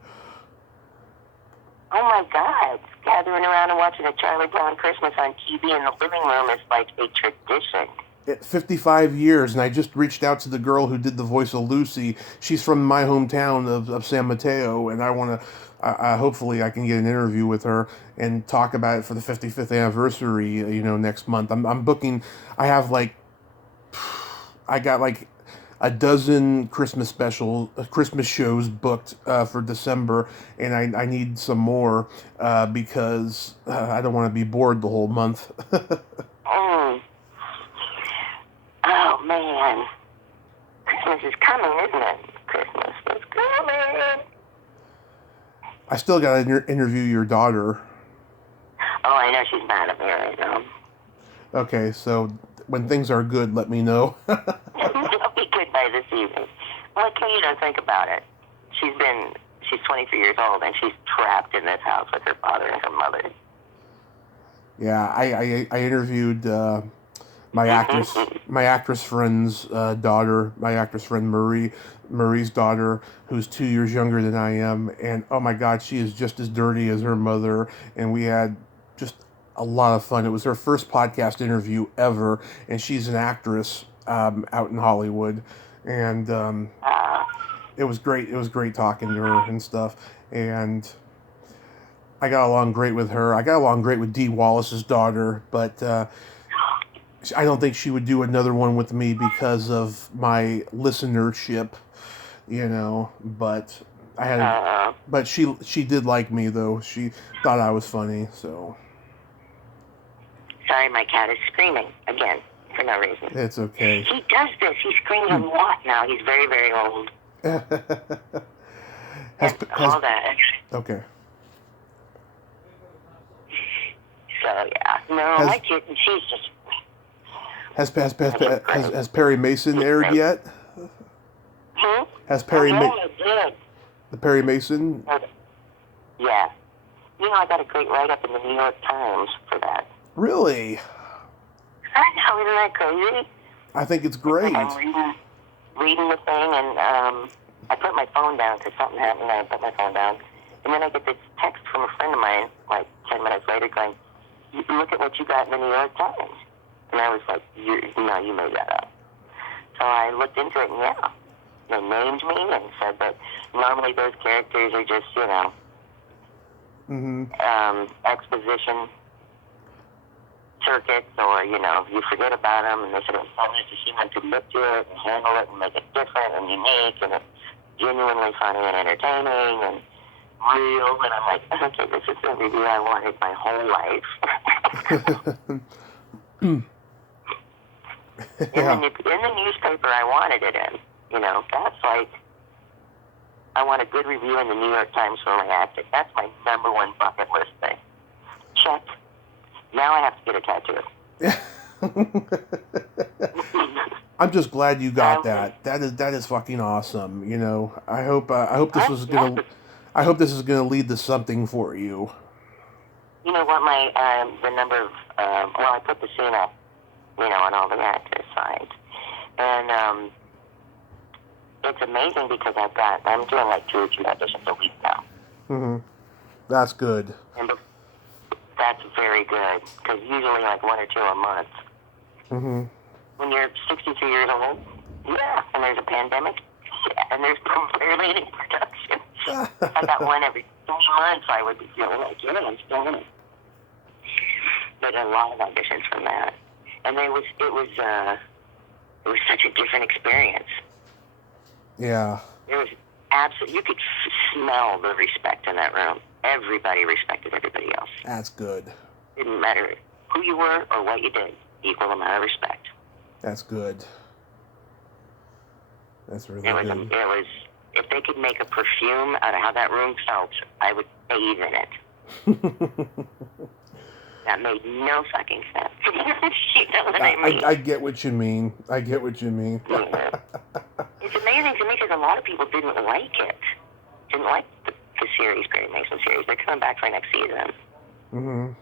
Oh my God! Gathering around and watching a Charlie Brown Christmas on TV in the living room is like a tradition. 55 years, and I just reached out to the girl who did the voice of Lucy. She's from my hometown of San Mateo, and I want to, hopefully I can get an interview with her and talk about it for the 55th anniversary, next month. I'm booking, I got like a dozen Christmas Christmas shows booked for December, and I need some more because I don't want to be bored the whole month. Oh, man. Christmas is coming, isn't it? Christmas is coming. I still got to interview your daughter. Oh, I know she's mad at me right now. Okay, so when things are good, let me know. It'll be good by this evening. Well, think about it. She's 23 years old, and she's trapped in this house with her father and her mother. Yeah, I interviewed my actress friend's daughter, my actress friend Marie's daughter, who's 2 years younger than I am, and oh my God, she is just as dirty as her mother, and we had just a lot of fun. It was her first podcast interview ever, and she's an actress out in Hollywood, and it was great. It was great talking to her and stuff, and I got along great with her. I got along great with Dee Wallace's daughter, but I don't think she would do another one with me because of my listenership, but I had, but she did like me though. She thought I was funny, so. Sorry, my cat is screaming again for no reason. It's okay. He does this. He's screaming a lot now. He's very, very old. Hold on. Okay. So yeah, no, my kitten, she's just. Has Perry Mason aired yet? Hmm? Has Perry did. The Perry Mason? Yeah. I got a great write-up in the New York Times for that. Really? I know, isn't that crazy? I think it's great. I'm reading the thing, and I put my phone down because something happened, and I put my phone down. And then I get this text from a friend of mine, like 10 minutes later, going, look at what you got in the New York Times. And I was like, you made that up. So I looked into it, and yeah, they named me and said that normally those characters are just, exposition circuits, or, you forget about them, and they said it was so nice to see one could look to it and handle it and make it different and unique, and it's genuinely funny and entertaining and real, and I'm like, okay, this is the review I wanted my whole life. Yeah. In the newspaper I wanted it in. That's like, I want a good review in the New York Times for my acting. That's my number one bucket list thing. Check. Now I have to get a tattoo. I'm just glad you got that. That is fucking awesome. I hope this is gonna lead to something for you. You know what? The number of I put the scene up, on all the actors' sides, and it's amazing because I'm doing like 2 or 3 auditions a week now. Mhm. That's good. And that's very good because usually like 1 or 2 a month. Mhm. When you're 62 years old, yeah, and there's a pandemic, yeah, and there's barely any production. If I got one every 3 months, I would be feeling like, yeah, I'm still in it. But a lot of auditions from that, and it was such a different experience. Yeah. It was absolutely, you could smell the respect in that room. Everybody respected everybody else. That's good. Didn't matter who you were or what you did. Equal amount of respect. That's good. That's really good. It was, if they could make a perfume out of how that room felt, I would bathe in it. That made no fucking sense. You know what I mean? I get what you mean. Yeah. It's amazing to me because a lot of people didn't like it. Didn't like the series, Perry Mason series. They're coming back for next season. Mm-hmm.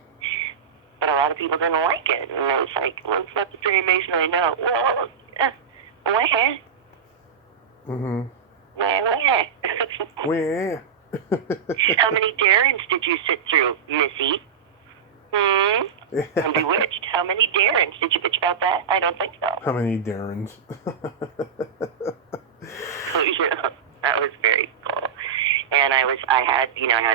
But a lot of people didn't like it. And it was like, well, it's not the Perry Mason I know. Well, where? Mm-hmm. Where? Where? How many Darrens did you sit through, Missy? I'm bewitched. How many Darrens? Did you bitch about that? I don't think so. How many Darrens? Yeah, that was very cool. And I had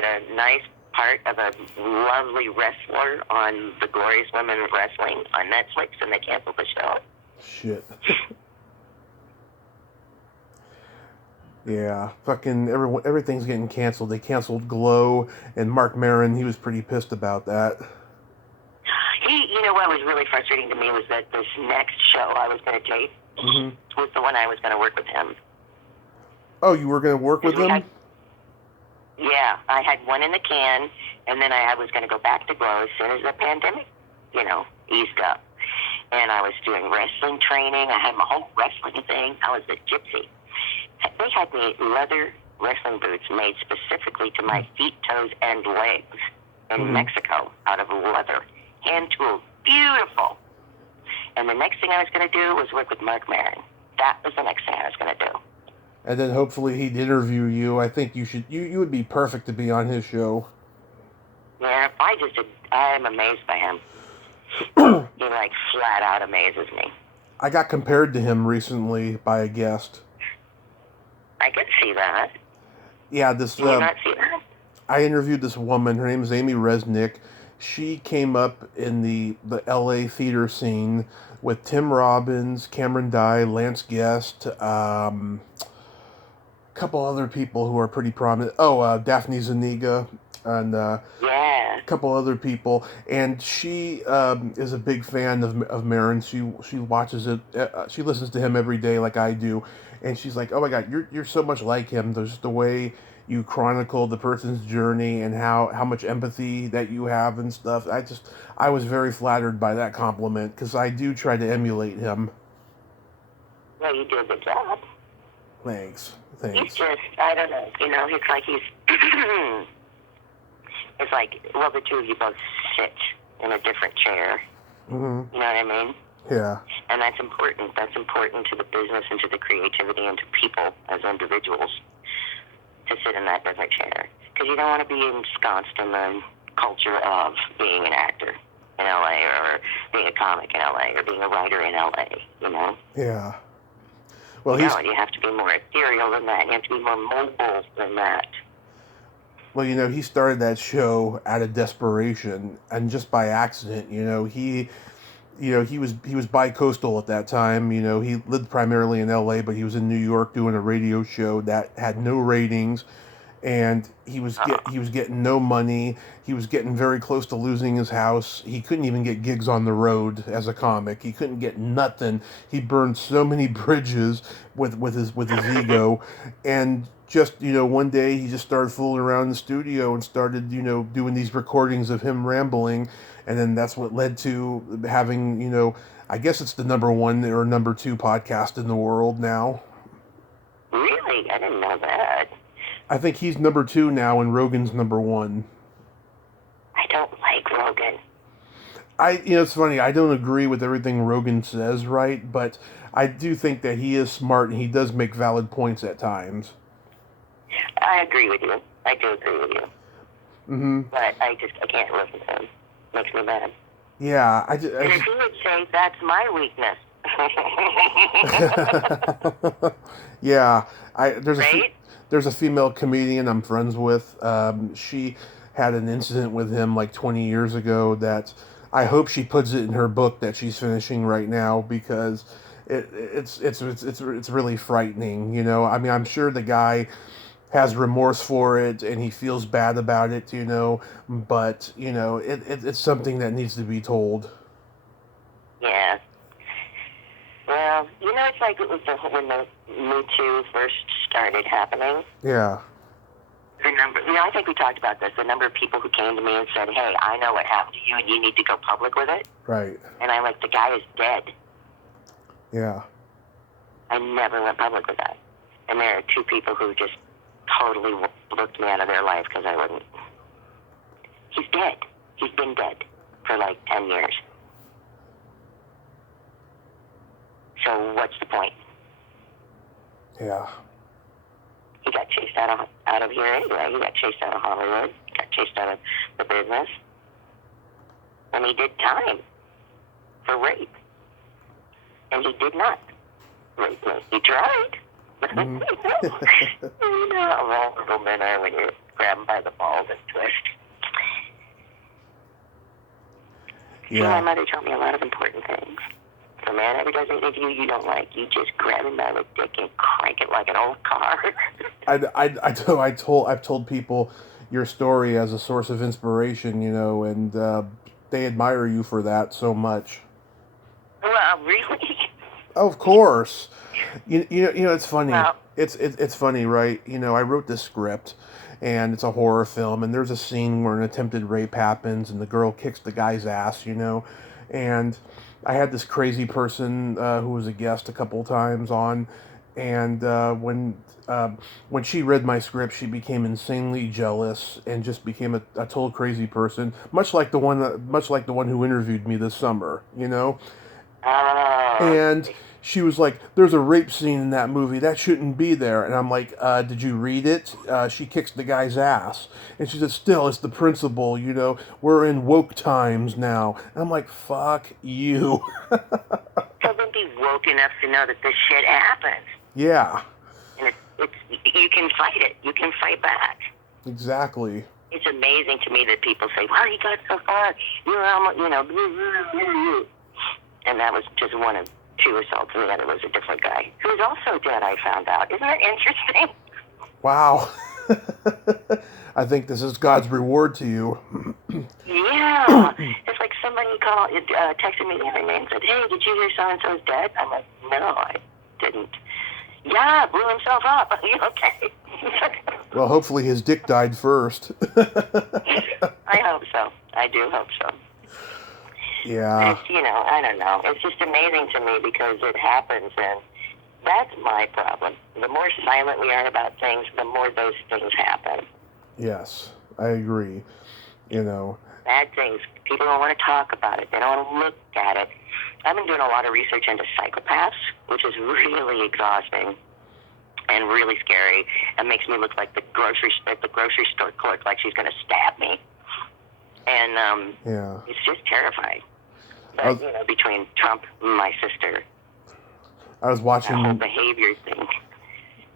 a nice part of a lovely wrestler on the Glorious Women of Wrestling on Netflix, and they canceled the show. Shit. Yeah, fucking everything's getting canceled. They canceled Glow, and Mark Maron, he was pretty pissed about that. What was really frustrating to me was that this next show I was going to tape was the one I was going to work with him. Oh, you were going to work with him? Yeah, I had one in the can, and then I was going to go back to Glow as soon as the pandemic, eased up. And I was doing wrestling training. I had my whole wrestling thing. I was a gypsy. They had me leather wrestling boots made specifically to my feet, toes, and legs in Mexico out of leather. Hand tooled. Beautiful. And the next thing I was going to do was work with Mark Maron. That was the next thing I was going to do. And then hopefully he'd interview you. I think you would be perfect to be on his show. Yeah, I'm amazed by him. He flat out amazes me. I got compared to him recently by a guest. I could see that. Yeah, Did you not see that? I interviewed this woman. Her name is Amy Resnick. She came up in the LA theater scene with Tim Robbins, Cameron Dye, Lance Guest, a couple other people who are pretty prominent. Oh, Daphne Zuniga, and a couple other people. And she is a big fan of Maron. She watches it. She listens to him every day like I do. And she's like, oh my God, you're so much like him. There's the way you chronicle the person's journey and how much empathy that you have and stuff. I was very flattered by that compliment because I do try to emulate him. Well, you do a good job. Thanks. He's just, I don't know, it's like it's like, well, the two of you both sit in a different chair. Mm-hmm. You know what I mean? Yeah. And that's important. That's important to the business and to the creativity and to people as individuals to sit in that different chair. Because you don't want to be ensconced in the culture of being an actor in LA or being a comic in LA or being a writer in LA, Yeah. Well, you have to be more ethereal than that. You have to be more mobile than that. Well, he started that show out of desperation and just by accident. He was bi-coastal at that time. He lived primarily in LA, but he was in New York doing a radio show that had no ratings, and he was getting no money. He was getting very close to losing his house. He couldn't even get gigs on the road as a comic. He couldn't get nothing. He burned so many bridges with his ego, and just one day he just started fooling around in the studio and started doing these recordings of him rambling. And then that's what led to having, I guess it's the number 1 or number 2 podcast in the world now. Really? I didn't know that. I think he's number 2 now and Rogan's number 1. I don't like Rogan. It's funny. I don't agree with everything Rogan says, right? But I do think that he is smart and he does make valid points at times. I agree with you. I do agree with you. Mm-hmm. But I can't listen to him. Makes me mad. Yeah, and if he would say, that's my weakness. Yeah, Right? There's a female comedian I'm friends with. She had an incident with him like 20 years ago that I hope she puts it in her book that she's finishing right now because it's really frightening. I'm sure the guy has remorse for it and he feels bad about it, but it's something that needs to be told. Yeah. Well, it's like it was when the Me Too first started happening. Yeah. The number, I think we talked about this. The number of people who came to me and said, "Hey, I know what happened to you, and you need to go public with it." Right. And I'm like, the guy is dead. Yeah. I never went public with that. And there are two people who just totally looked me out of their life because I wouldn't. He's dead. He's been dead for like 10 years. So what's the point? Yeah. He got chased out of here anyway. He got chased out of Hollywood. Got chased out of the business. And he did time for rape. And he did not rape me. He tried. Mm-hmm. You know how vulnerable men are when you grab them by the balls and twist. Yeah. See, my mother taught me a lot of important things. If a man ever does anything you don't like, you just grab him by the dick and crank it like an old car. I've told people your story as a source of inspiration, and they admire you for that so much. Well, really? Of course. It's funny. Well, it's funny, right? I wrote this script, and it's a horror film, and there's a scene where an attempted rape happens, and the girl kicks the guy's ass, and I had this crazy person who was a guest a couple times on, and when she read my script, she became insanely jealous and just became a total crazy person, much like the one who interviewed me this summer, And she was like, "There's a rape scene in that movie. That shouldn't be there." And I'm like, "Did you read it?" She kicks the guy's ass. And she said, "Still, it's the principle, We're in woke times now." And I'm like, "Fuck you." So then be woke enough to know that this shit happens. Yeah. And it's you can fight it. You can fight back. Exactly. It's amazing to me that people say, "Well, you got so far. And that was just one of two assaults, and the other was a different guy who's also dead, I found out. Isn't that interesting? Wow. I think this is God's reward to you. Yeah. It's like somebody texted me the other day and said, "Hey, did you hear so-and-so's dead?" I'm like, "No, I didn't." "Yeah, blew himself up." Are you okay? Well, hopefully his dick died first. I hope so. I do hope so. Yeah. It's, I don't know. It's just amazing to me because it happens, and that's my problem. The more silent we are about things, the more those things happen. Yes, I agree. Bad things. People don't want to talk about it. They don't want to look at it. I've been doing a lot of research into psychopaths, which is really exhausting and really scary. It makes me look like the grocery store clerk, like she's going to stab me. And yeah. It's just terrifying. But, between Trump and my sister, I was watching that whole behavior thing.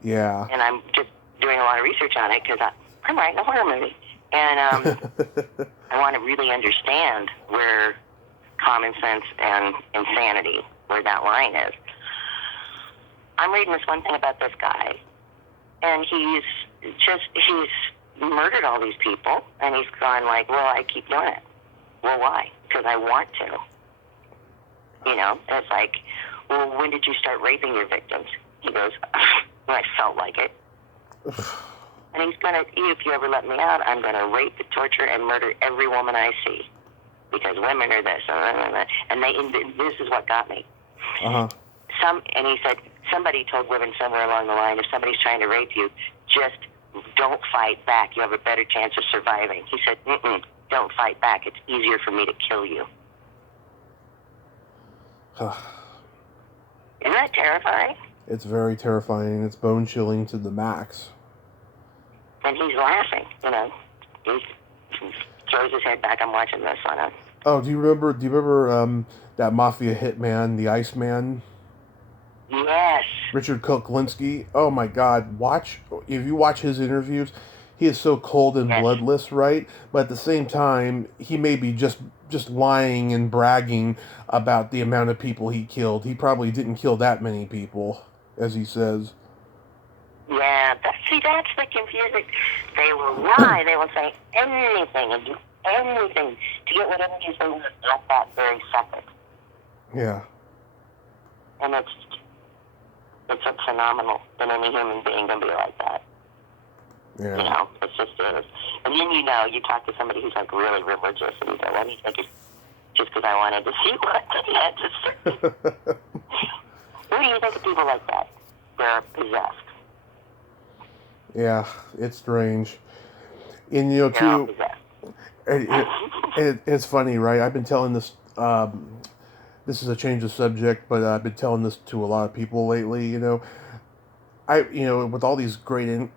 Yeah. And I'm just doing a lot of research on it because I'm writing a horror movie. And I want to really understand where common sense and insanity, where that line is. I'm reading this one thing about this guy, and he's murdered all these people, and he's gone like, "Well, I keep doing it." Well, why? Because I want to. And it's like, "Well, when did you start raping your victims?" He goes, "When I felt like it." And he's going to, "If you ever let me out, I'm going to rape, torture, and murder every woman I see. Because women are this, and this is what got me." Uh-huh. And he said, somebody told women somewhere along the line, if somebody's trying to rape you, just don't fight back. You have a better chance of surviving. He said, don't fight back. It's easier for me to kill you. Isn't that terrifying? It's very terrifying. It's bone-chilling to the max. And he's laughing, He throws his head back. I'm watching this on a... Oh, do you remember that mafia hitman, the Iceman? Yes. Richard Kuklinski. Oh my God! If you watch his interviews, he is so cold and bloodless, right? But at the same time, he may be just lying and bragging about the amount of people he killed. He probably didn't kill that many people, as he says. Yeah, that's the confusing. They will lie. They will say anything and do anything to get whatever you say at that very second. Yeah. And it's phenomenal that any human being can be like that. Yeah. You know, it just is. And then you talk to somebody who's like really religious, and you go, "What do you think?" It's just because I wanted to see what they had to say. What do you think of people like that? They're possessed. Yeah, it's strange. And too, it's funny, right? I've been telling this. This is a change of subject, but I've been telling this to a lot of people lately. With all these great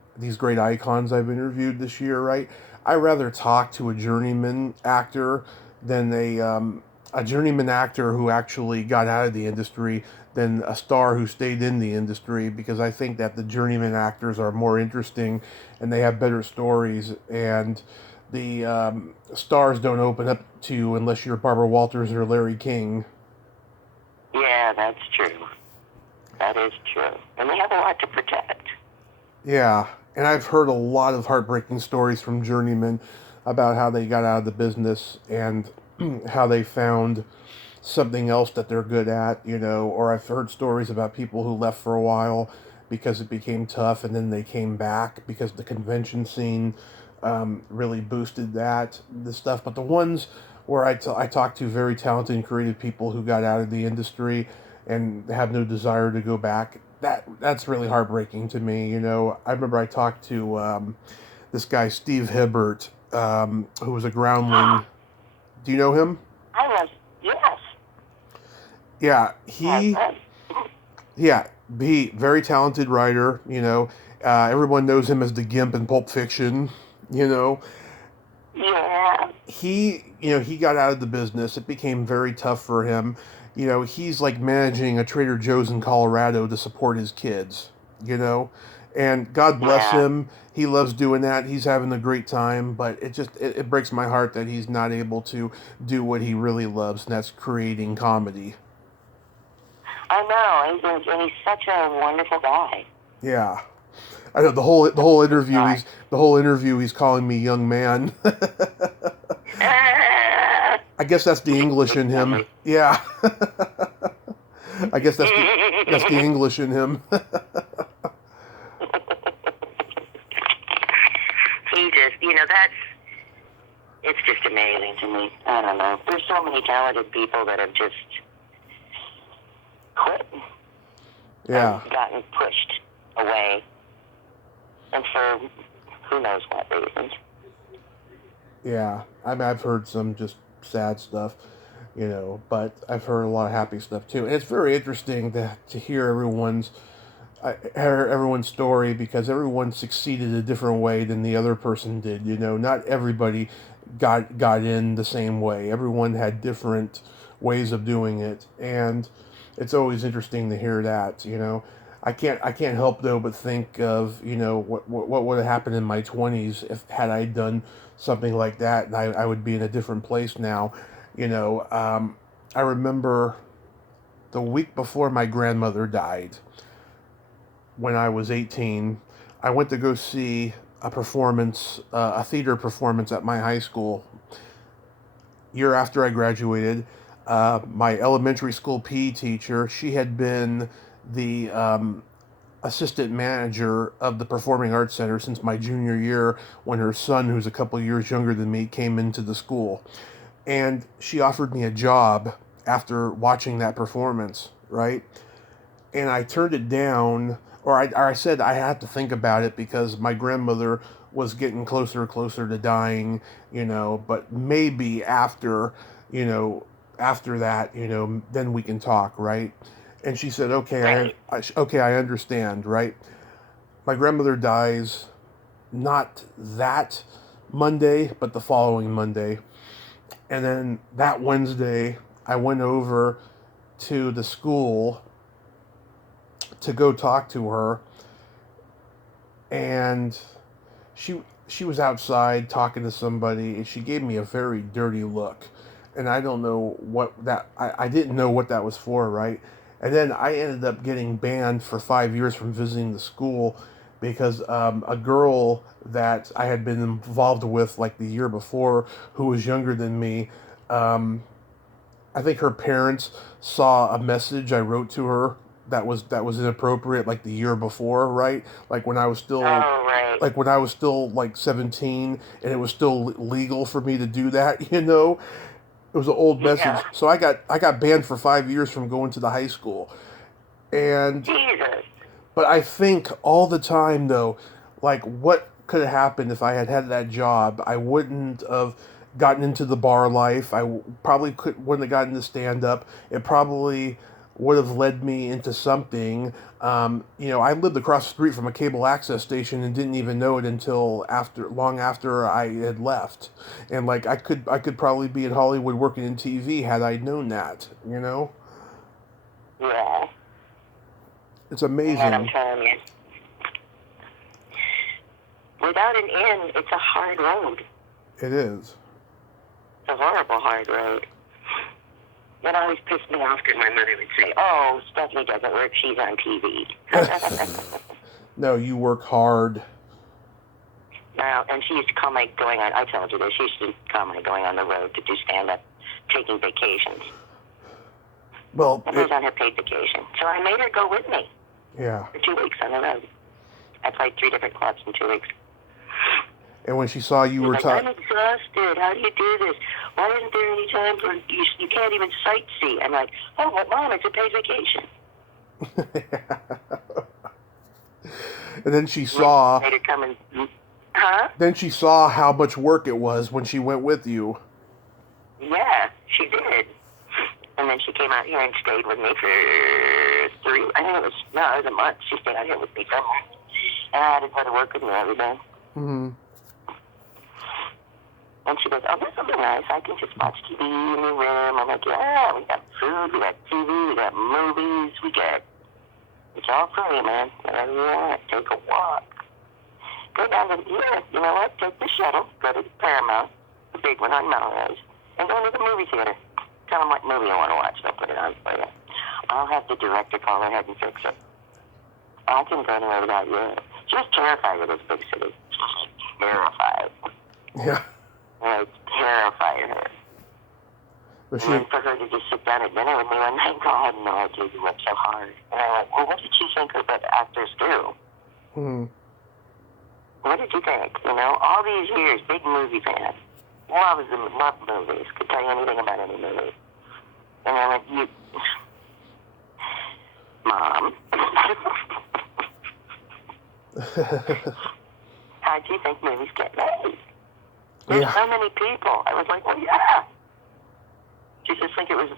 icons I've interviewed this year, right? I rather talk to a journeyman actor than a journeyman actor who actually got out of the industry than a star who stayed in the industry, because I think that the journeyman actors are more interesting and they have better stories, and the stars don't open up to you unless you're Barbara Walters or Larry King. Yeah, that's true. That is true. And they have a lot to protect. Yeah, and I've heard a lot of heartbreaking stories from journeymen about how they got out of the business and how they found something else that they're good at, or I've heard stories about people who left for a while because it became tough and then they came back because the convention scene really boosted the stuff. But the ones where I talk to very talented and creative people who got out of the industry and have no desire to go back, that's really heartbreaking to me. I remember I talked to this guy Steve Hibbert, who was a groundling. Do you know him? Yes. Yeah, he very talented writer. Everyone knows him as the Gimp in Pulp Fiction. Yeah. He got out of the business. It became very tough for him. He's like managing a Trader Joe's in Colorado to support his kids. And God bless him. He loves doing that. He's having a great time, but it breaks my heart that he's not able to do what he really loves, and that's creating comedy. I know, and he's such a wonderful guy. Yeah, I know the whole interview. He's calling me young man. I guess that's the English in him. Yeah. I guess that's the English in him. It's just amazing to me. I don't know. There's so many talented people that have just quit. Yeah. And gotten pushed away. And for who knows what reasons. Yeah. I mean, I've heard some just sad stuff, but I've heard a lot of happy stuff too. And it's very interesting to hear everyone's story, because everyone succeeded a different way than the other person did. Not everybody got in the same way. Everyone had different ways of doing it, and it's always interesting to hear that. I can't help though but think of what would have happened in my 20s if had I done something like that, and I would be in a different place now. I remember the week before my grandmother died, when I was 18, I went to go see a theater performance at my high school. Year after I graduated, my elementary school PE teacher, she had been the assistant manager of the Performing Arts Center since my junior year, when her son, who's a couple years younger than me, came into the school. And she offered me a job after watching that performance, right? And I turned it down, or I said I had to think about it because my grandmother was getting closer and closer to dying, but maybe after that, then we can talk, right? And she said, okay, I understand, right? My grandmother dies not that Monday, but the following Monday. And then that Wednesday, I went over to the school to go talk to her, and she was outside talking to somebody, and she gave me a very dirty look, and I don't know what that I didn't know what that was for, right? And then I ended up getting banned for 5 years from visiting the school because a girl that I had been involved with like the year before, who was younger than me, I think her parents saw a message I wrote to her that was inappropriate like the year before, right? Like when I was still like when I was still like 17 and it was still legal for me to do that, you know? It was an old message. Yeah. So I got banned for 5 years from going to the high school. And Jesus. but I think all the time though, like what could have happened if I had had that job? I wouldn't have gotten into the bar life. Probably wouldn't have gotten into stand up. It probably would have led me into something. I lived across the street from a cable access station and didn't even know it until long after I had left. And like I could probably be in Hollywood working in TV had I known that. You know, Yeah. it's amazing. And I'm telling you, without an end, it's a hard road. It is. It's a horrible hard road. It always pissed me off because my mother would say, "Oh, Stephanie doesn't work; she's on TV." No, you work hard. Now, and she used to call my going on. I told you this. She used to call my going on the road to do stand-up, taking vacations. Well, It was on her paid vacation, so I made her go with me yeah. for 2 weeks on the road. I played 3 different clubs in 2 weeks. And when she saw you were Like, I'm exhausted. How do you do this? Why isn't there any time for you? You can't even sightsee. I'm like, oh, but Mom, it's a paid vacation. And then she saw. Made her come and, huh? Then she saw how much work it was when she went with you. Yeah, she did. And then she came out here and stayed with me for it was a month. She stayed out here with me for a month. And I had to go to work with me every day. Mm-hmm. And she goes, oh, this will be nice. I can just watch TV in the room. I'm like, yeah, we got food, we got TV, we got movies, it's all free, man. Whatever you want, take a walk. Go down to you know what? Take the shuttle, go to the Paramount, the big one on Melrose, and go to the movie theater. Tell them what movie you want to watch. They'll put it on for you. I'll have the director call ahead and fix it. I can go anywhere without you. She was terrified of this big city. Terrified. Yeah. I terrified her. But And then for her to just sit down at dinner with me one night and go, I had no idea you worked so hard. And I'm like, well, what did you think that actors do? Mm-hmm. What did you think? You know, all these years, big movie fan. Love movies. Could tell you anything about any movie. And I went, Mom. How do you think movies get made? There's so many people. I was like, well, yeah. Did you just think it was,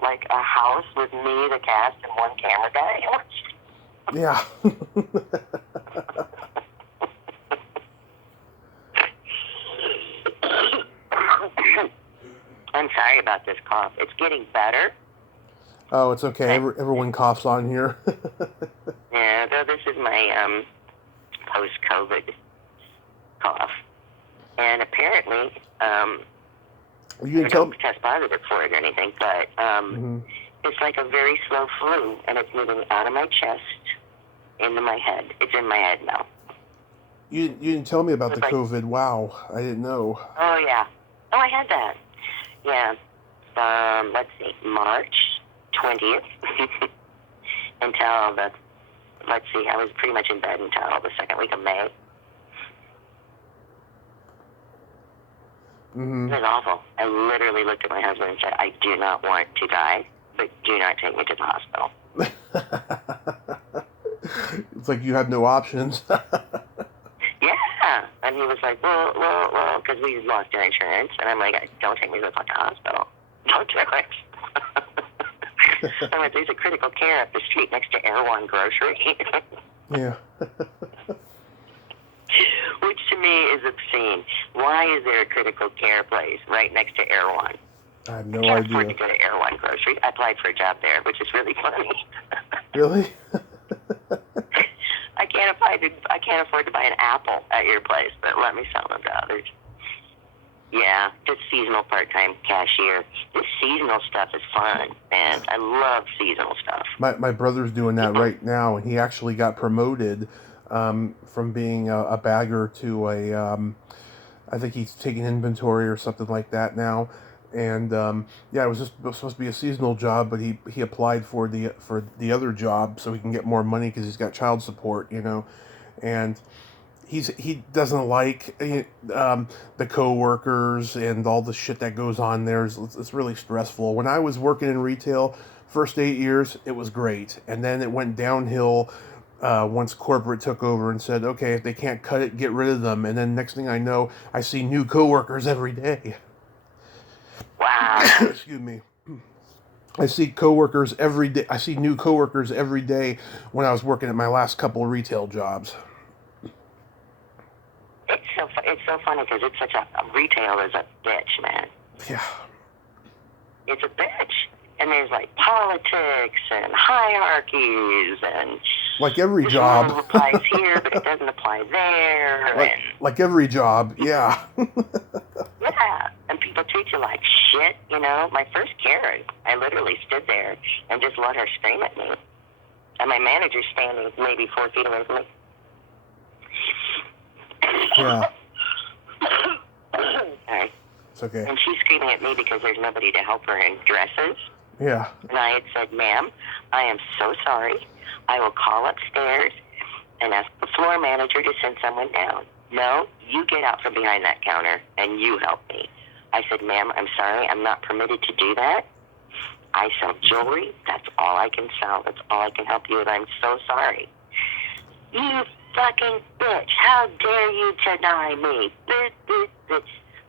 like a house with me, the cast, and one camera guy? Yeah. I'm sorry about this cough. It's getting better. Oh, it's okay. Everyone coughs on here. Yeah, though this is my post-COVID cough. And apparently, you I don't test positive for it or anything, but it's like a very slow flu, and it's moving out of my chest into my head. It's in my head now. You didn't tell me about the COVID. Wow, I didn't know. Oh, yeah. Oh, I had that. Yeah. Let's see, March 20th until I was pretty much in bed until the second week of May. Mm-hmm. It was awful. I literally looked at my husband and said, I do not want to die, but do not take me to the hospital. It's like you have no options. Yeah. And he was like, well, because we lost our insurance. And I'm like, don't take me to the fucking hospital. Don't do it. I went, there's a critical care up the street next to Erewhon Grocery. Yeah. Which to me is obscene. Why is there a critical care place right next to Erewhon? I have no I can't idea. afford to go to Erewhon Grocery. I applied for a job there, which is really funny. Really? I can't afford to buy an apple at your place, but let me sell them to others. Yeah, just seasonal part-time cashier. This seasonal stuff is fun, man. I love seasonal stuff. My brother's doing that right now, and he actually got promoted from being a bagger to I think he's taking inventory or something like that now. And yeah, it was supposed to be a seasonal job, but he applied for the other job so he can get more money because he's got child support, and he doesn't like the coworkers and all the shit that goes on there. It's really stressful. When I was working in retail, first 8 years it was great, and then it went downhill. Once corporate took over and said, okay, if they can't cut it, get rid of them. And then next thing I know, I see new coworkers every day. Wow. Excuse me. I see coworkers every day. I see new coworkers every day when I was working at my last couple of retail jobs. It's so funny because it's such a retail is a bitch, man. Yeah. It's a bitch. And there's like politics and hierarchies and like every job. This applies here, but it doesn't apply there. Like every job, yeah. Yeah, and people treat you like shit, My first Karen, I literally stood there and just let her scream at me. And my manager's standing maybe 4 feet away from me. Yeah. Sorry. It's okay. And she's screaming at me because there's nobody to help her in dresses. Yeah. And I had said, ma'am, I am so sorry. I will call upstairs and ask the floor manager to send someone down. No, you get out from behind that counter and you help me. I said, ma'am, I'm sorry. I'm not permitted to do that. I sell jewelry. That's all I can sell. That's all I can help you with. I'm so sorry. You fucking bitch. How dare you deny me? Bitch.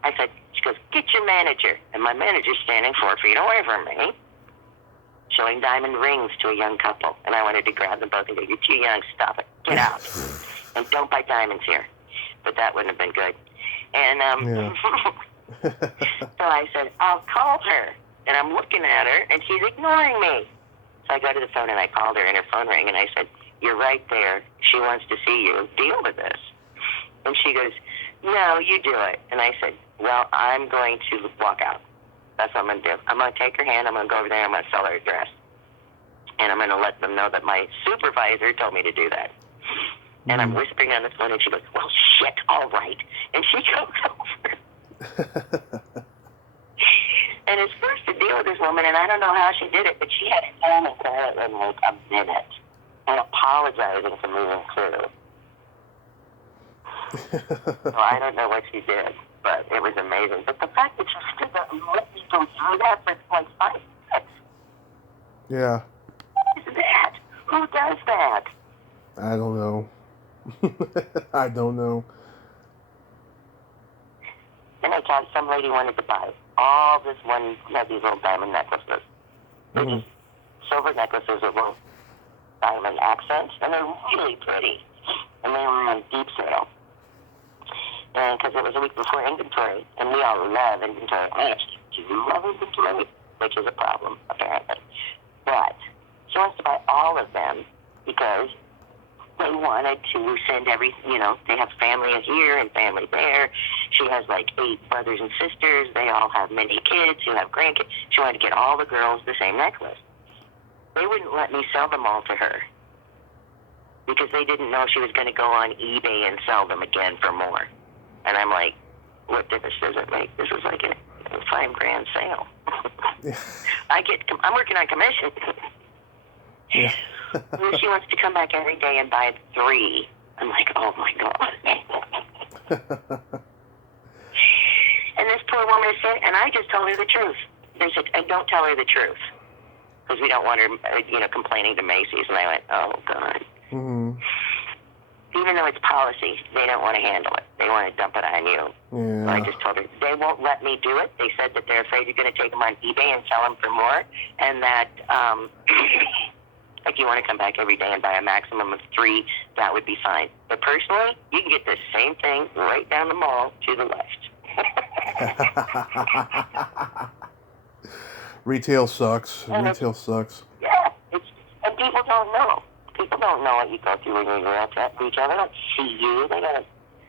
I said, she goes, get your manager. And my manager's standing 4 feet away from me, showing diamond rings to a young couple. And I wanted to grab them both and go, you're too young, stop it. Get out. And don't buy diamonds here. But that wouldn't have been good. And so I said, I'll call her. And I'm looking at her, and she's ignoring me. So I go to the phone, and I called her, and her phone rang, and I said, you're right there. She wants to see you. Deal with this. And she goes, no, you do it. And I said, well, I'm going to walk out. That's what I'm going to do. I'm going to take her hand. I'm going to go over there. I'm going to sell her a dress. And I'm going to let them know that my supervisor told me to do that. And I'm whispering on the phone, and she goes, well, shit, all right. And she goes over. And it's first to deal with this woman, and I don't know how she did it, but she had to phone and call it in like a minute and apologizing for moving through. So I don't know what she did, but it was amazing. But the fact that she stood there and let me go through that for like 5 minutes. Yeah. What is that? Who does that? I don't know. I don't know. And I thought some lady wanted to buy all this one, these little diamond necklaces. They're just silver necklaces with little diamond accents, and they're really pretty. And they were on deep sale. And because it was a week before inventory, and we all love inventory. I actually do love inventory, which is a problem, apparently. But she wants to buy all of them because they wanted to send they have family here and family there. She has like 8 brothers and sisters. They all have many kids who have grandkids. She wanted to get all the girls the same necklace. They wouldn't let me sell them all to her because they didn't know she was going to go on eBay and sell them again for more. And I'm like, what difference does it make? This is like a $5,000 sale. I'm working on commission. Yeah. She wants to come back every day and buy 3. I'm like, oh my God. And this poor woman said, and I just told her the truth. They said, and don't tell her the truth because we don't want her, complaining to Macy's. And I went, oh God. Mm-hmm. Even though it's policy, they don't want to handle it. They want to dump it on you. Yeah. So I just told her, they won't let me do it. They said that they're afraid you're going to take them on eBay and sell them for more, and that like you want to come back every day and buy a maximum of 3, that would be fine. But personally, you can get the same thing right down the mall to the left. Retail sucks. Retail sucks. Yeah, and people don't know. People don't know what you go through when you're at that retail. They don't see you. They don't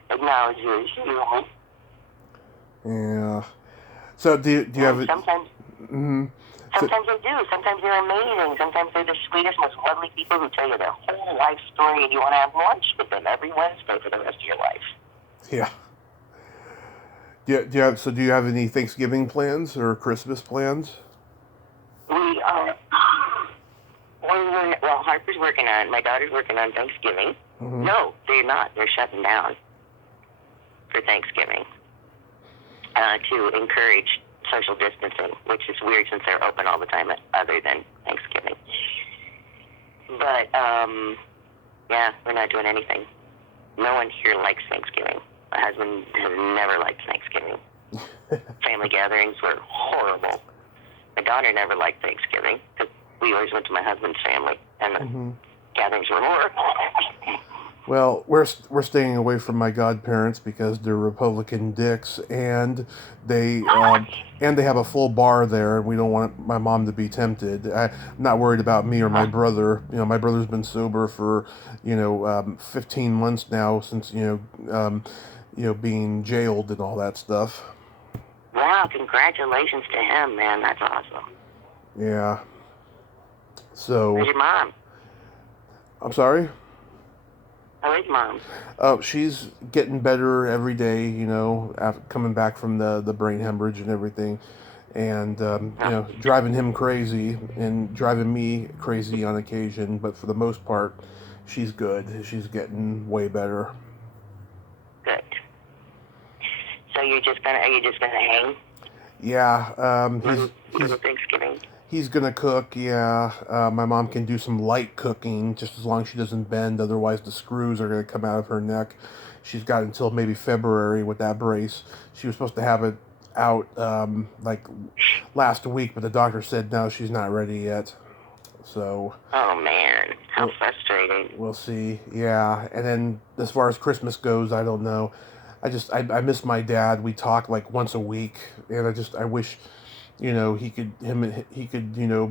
acknowledge you as human. Yeah. So do you have sometimes. Mm-hmm. Sometimes they do. Sometimes they're amazing. Sometimes they're the sweetest, most lovely people who tell you their whole life story, and you want to have lunch with them every Wednesday for the rest of your life. Yeah. Do you have any Thanksgiving plans or Christmas plans? Well, Harper's working on, my daughter's working on Thanksgiving. Mm-hmm. No, they're not. They're shutting down for Thanksgiving to encourage social distancing, which is weird since they're open all the time other than Thanksgiving. But, yeah, we're not doing anything. No one here likes Thanksgiving. My husband has never liked Thanksgiving. Family gatherings were horrible. My daughter never liked Thanksgiving because we always went to my husband's family, and the gatherings were horrible. Well, we're staying away from my godparents because they're Republican dicks, and they have a full bar there, and we don't want my mom to be tempted. I'm not worried about me or my brother. You know, my brother's been sober for 15 months now since being jailed and all that stuff. Wow! Congratulations to him, man. That's awesome. Yeah. So. Where's your mom? I'm sorry? How is Mom? Oh, she's getting better every day, after coming back from the brain hemorrhage and everything. And, driving him crazy and driving me crazy on occasion. But for the most part, she's good. She's getting way better. Good. So are you just gonna hang? Yeah, he's Thanksgiving. He's gonna cook, yeah. My mom can do some light cooking, just as long as she doesn't bend. Otherwise, the screws are gonna come out of her neck. She's got until maybe February with that brace. She was supposed to have it out like last week, but the doctor said no, she's not ready yet. So. Oh man, how frustrating. We'll see. Yeah, and then as far as Christmas goes, I don't know. I miss my dad. We talk like once a week, and I wish. He could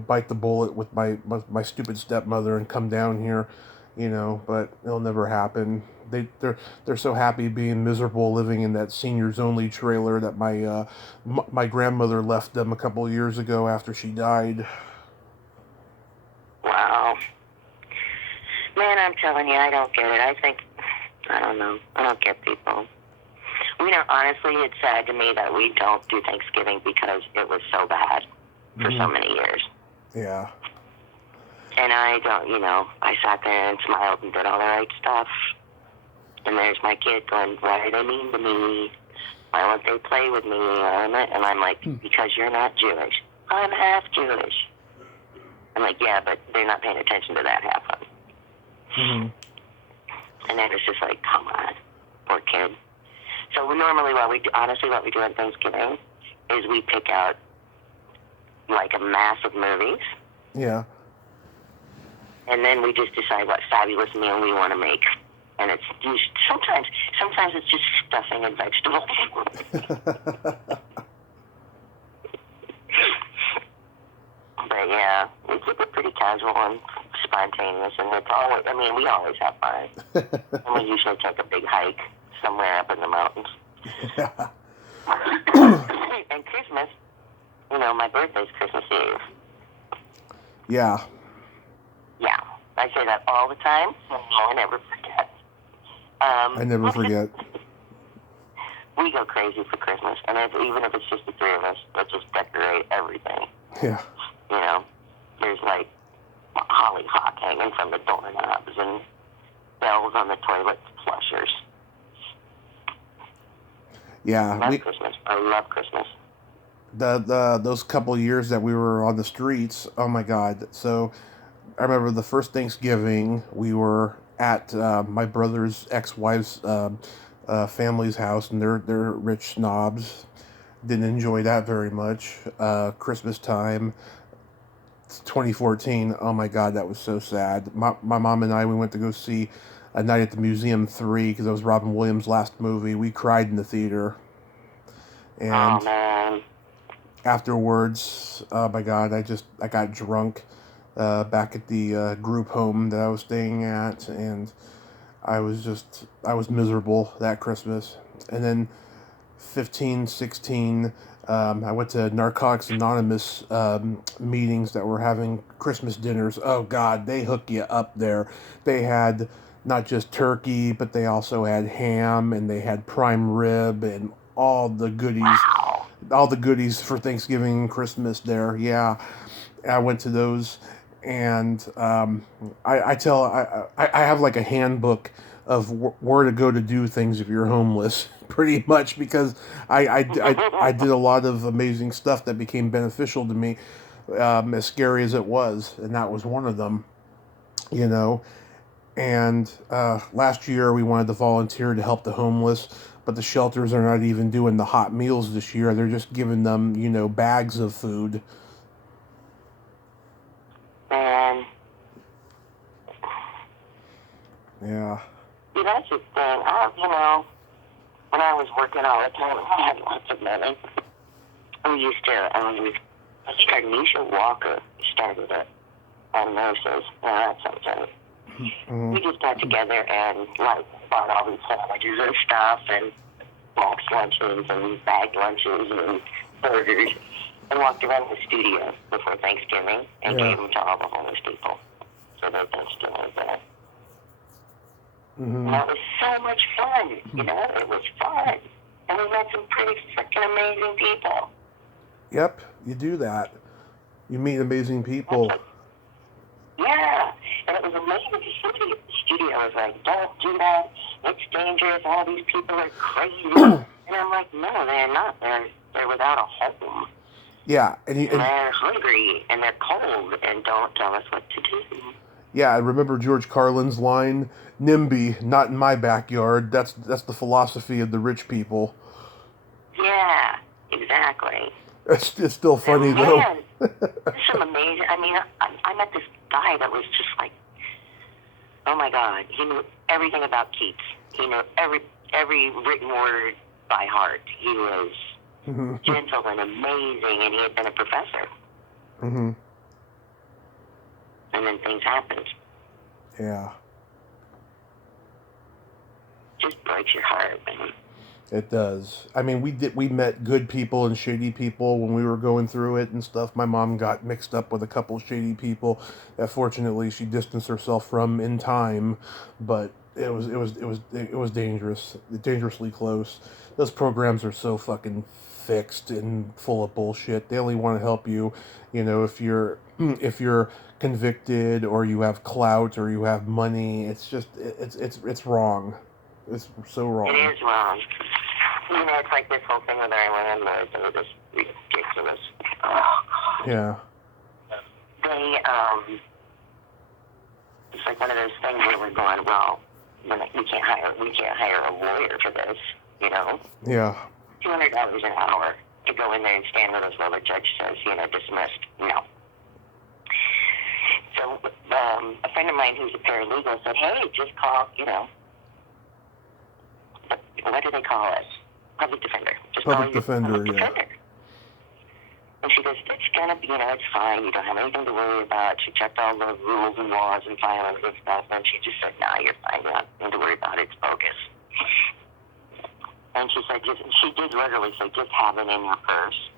bite the bullet with my stupid stepmother and come down here, but it'll never happen. They're so happy being miserable living in that seniors only trailer that my grandmother left them a couple of years ago after she died. Wow. Man, I'm telling you, I don't get it. I don't know. I don't get people. Honestly, it's sad to me that we don't do Thanksgiving because it was so bad for so many years. Yeah. And I don't, I sat there and smiled and did all the right stuff. And there's my kid going, why are they mean to me? Why won't they play with me? And I'm like, because you're not Jewish. I'm half Jewish. I'm like, yeah, but they're not paying attention to that half of it. And then it's just like, come on, poor kid. So normally what we do on Thanksgiving is we pick out like a mass of movies. Yeah. And then we just decide what fabulous meal we want to make. And it's sometimes it's just stuffing and vegetables. But yeah, we keep it pretty casual and spontaneous, and it's always, we always have fun. And we usually take a big hike somewhere up in the mountains. And Christmas, my birthday's Christmas Eve. Yeah. Yeah. I say that all the time, and I never forget. I never forget. We go crazy for Christmas, and even if it's just the three of us, let's just decorate everything. Yeah. There's like hollyhock hanging from the doorknobs and bells on the toilet flushers. Yeah, Christmas. I love Christmas. Those couple years that we were on the streets, oh my God. So I remember the first Thanksgiving we were at my brother's ex-wife's family's house, and they're rich snobs. Didn't enjoy that very much. Christmas time, 2014. Oh my God, that was so sad. My mom and I, we went to go see A Night at the Museum 3 because it was Robin Williams' last movie. We cried in the theater. And oh man. Afterwards, oh my God, I got drunk back at the group home that I was staying at, and I was miserable that Christmas. And then 15, 16, I went to Narcotics Anonymous meetings that were having Christmas dinners. Oh, God, they hook you up there. They had not just turkey, but they also had ham, and they had prime rib, and all the goodies. Wow. All the goodies for Thanksgiving and Christmas there. Yeah, I went to those, and I have like a handbook of where to go to do things if you're homeless, pretty much, because I did a lot of amazing stuff that became beneficial to me, as scary as it was, and that was one of them, you know. And last year we wanted to volunteer to help the homeless, but the shelters are not even doing the hot meals this year. They're just giving them, bags of food. And Yeah. see, that's the thing. When I was working all the time, I had lots of money. We used to, I think Arnisha Walker started it on nurses. That sounds right. Mm-hmm. We just got together and bought all these sandwiches and stuff and box lunches and bag lunches and burgers and walked around the studio before Thanksgiving and gave them to all the homeless people so that they still live there. Mm-hmm. And that was so much fun, it was fun. And we met some pretty freaking amazing people. Yep, you do that. You meet amazing people. Yeah, and it was amazing. Somebody at the studio was like, don't do that. It's dangerous. All these people are crazy. And I'm like, no, they're not. They're without a home. Yeah. And they're hungry, and they're cold, and don't tell us what to do. Yeah, I remember George Carlin's line, NIMBY, not in my backyard. That's the philosophy of the rich people. Yeah, exactly. It's still funny, and though. Man, there's some amazing... I met this guy that was just like, oh my God, he knew everything about Keats. He knew every written word by heart. He was gentle and amazing, and he had been a professor. Mm-hmm. And then things happened. Yeah. Just breaks your heart, man. It does. I mean, we met good people and shady people when we were going through it and stuff. My mom got mixed up with a couple shady people that fortunately she distanced herself from in time, but it was dangerous, dangerously close. Those programs are so fucking fixed and full of bullshit. They only want to help you, if you're convicted or you have clout or you have money. It's just it's wrong. It's so wrong. It is wrong. It's like this whole thing with our landlords and this ridiculous. Yeah. They, it's like one of those things where we're going, well, we can't hire a lawyer for this, Yeah. $200 an hour to go in there and stand with us while the judge says, dismissed. No. So, a friend of mine who's a paralegal said, hey, just call, what do they call it? Public defender. Just Public defender, yeah. Defender. And she goes, it's gonna be, it's fine. You don't have anything to worry about. She checked all the rules and laws and filings and stuff, and she just said, nah, you're fine. You don't have anything to worry about. It's bogus. And she said, she did literally say, just have it in your purse.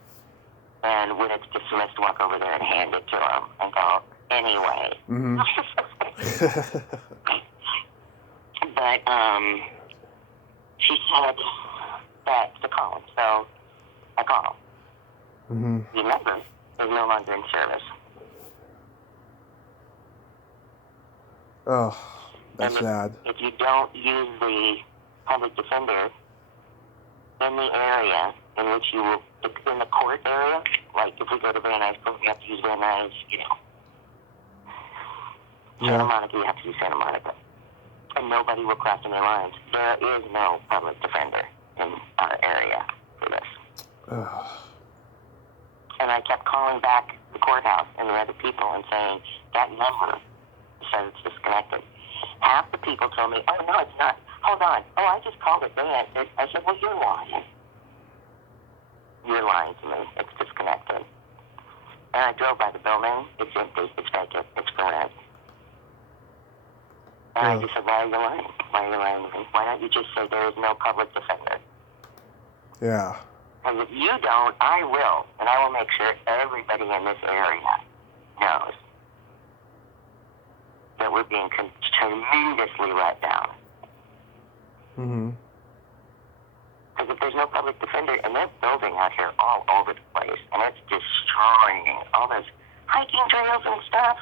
And when it's dismissed, walk over there and hand it to them and go, anyway. Mm-hmm. But, she said that to call him. So I call him. Mm-hmm. The number is no longer in service. Oh, that's sad. If you don't use the public defender in the area in which you will, in the court area, like if we go to Van Nuys Court, we have to use Van Nuys, Santa Monica, you have to use Santa Monica. And nobody will cross any lines. There is no public defender in our area for this. And I kept calling back the courthouse and the other people and saying, that number says it's disconnected. Half the people told me, oh, no, it's not. Hold on. Oh, I just called it. They answered. I said, well, you're lying. You're lying to me. It's disconnected. And I drove by the building. It's empty. It's vacant. It's for rent. And I just said, why are you lying? Why are you lying to me? Why don't you just say there is no public defender? Yeah. Because if you don't, I will. And I will make sure everybody in this area knows that we're being tremendously let down. Mm-hmm. Because if there's no public defender, and they're building out here all over the place, and it's destroying all those hiking trails and stuff.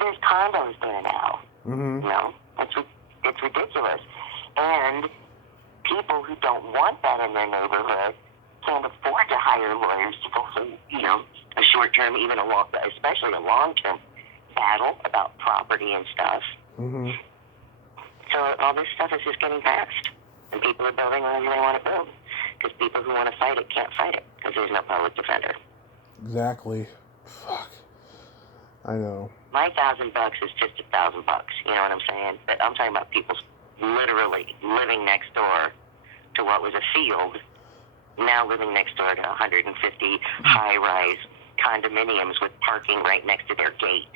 There's condos there now. Mm-hmm. You know, it's ridiculous. And people who don't want that in their neighborhood can't afford to hire lawyers to go through, you know, a short-term, even a long, especially a long-term battle about property and stuff. Mm-hmm. So all this stuff is just getting passed. And people are building whatever they want to build. Because people who want to fight it can't fight it. Because there's no public defender. Exactly. Fuck. I know. My $1,000 is just $1,000. You know what I'm saying? But I'm talking about people literally living next door to what was a field, now living next door to 150 high-rise condominiums with parking right next to their gate.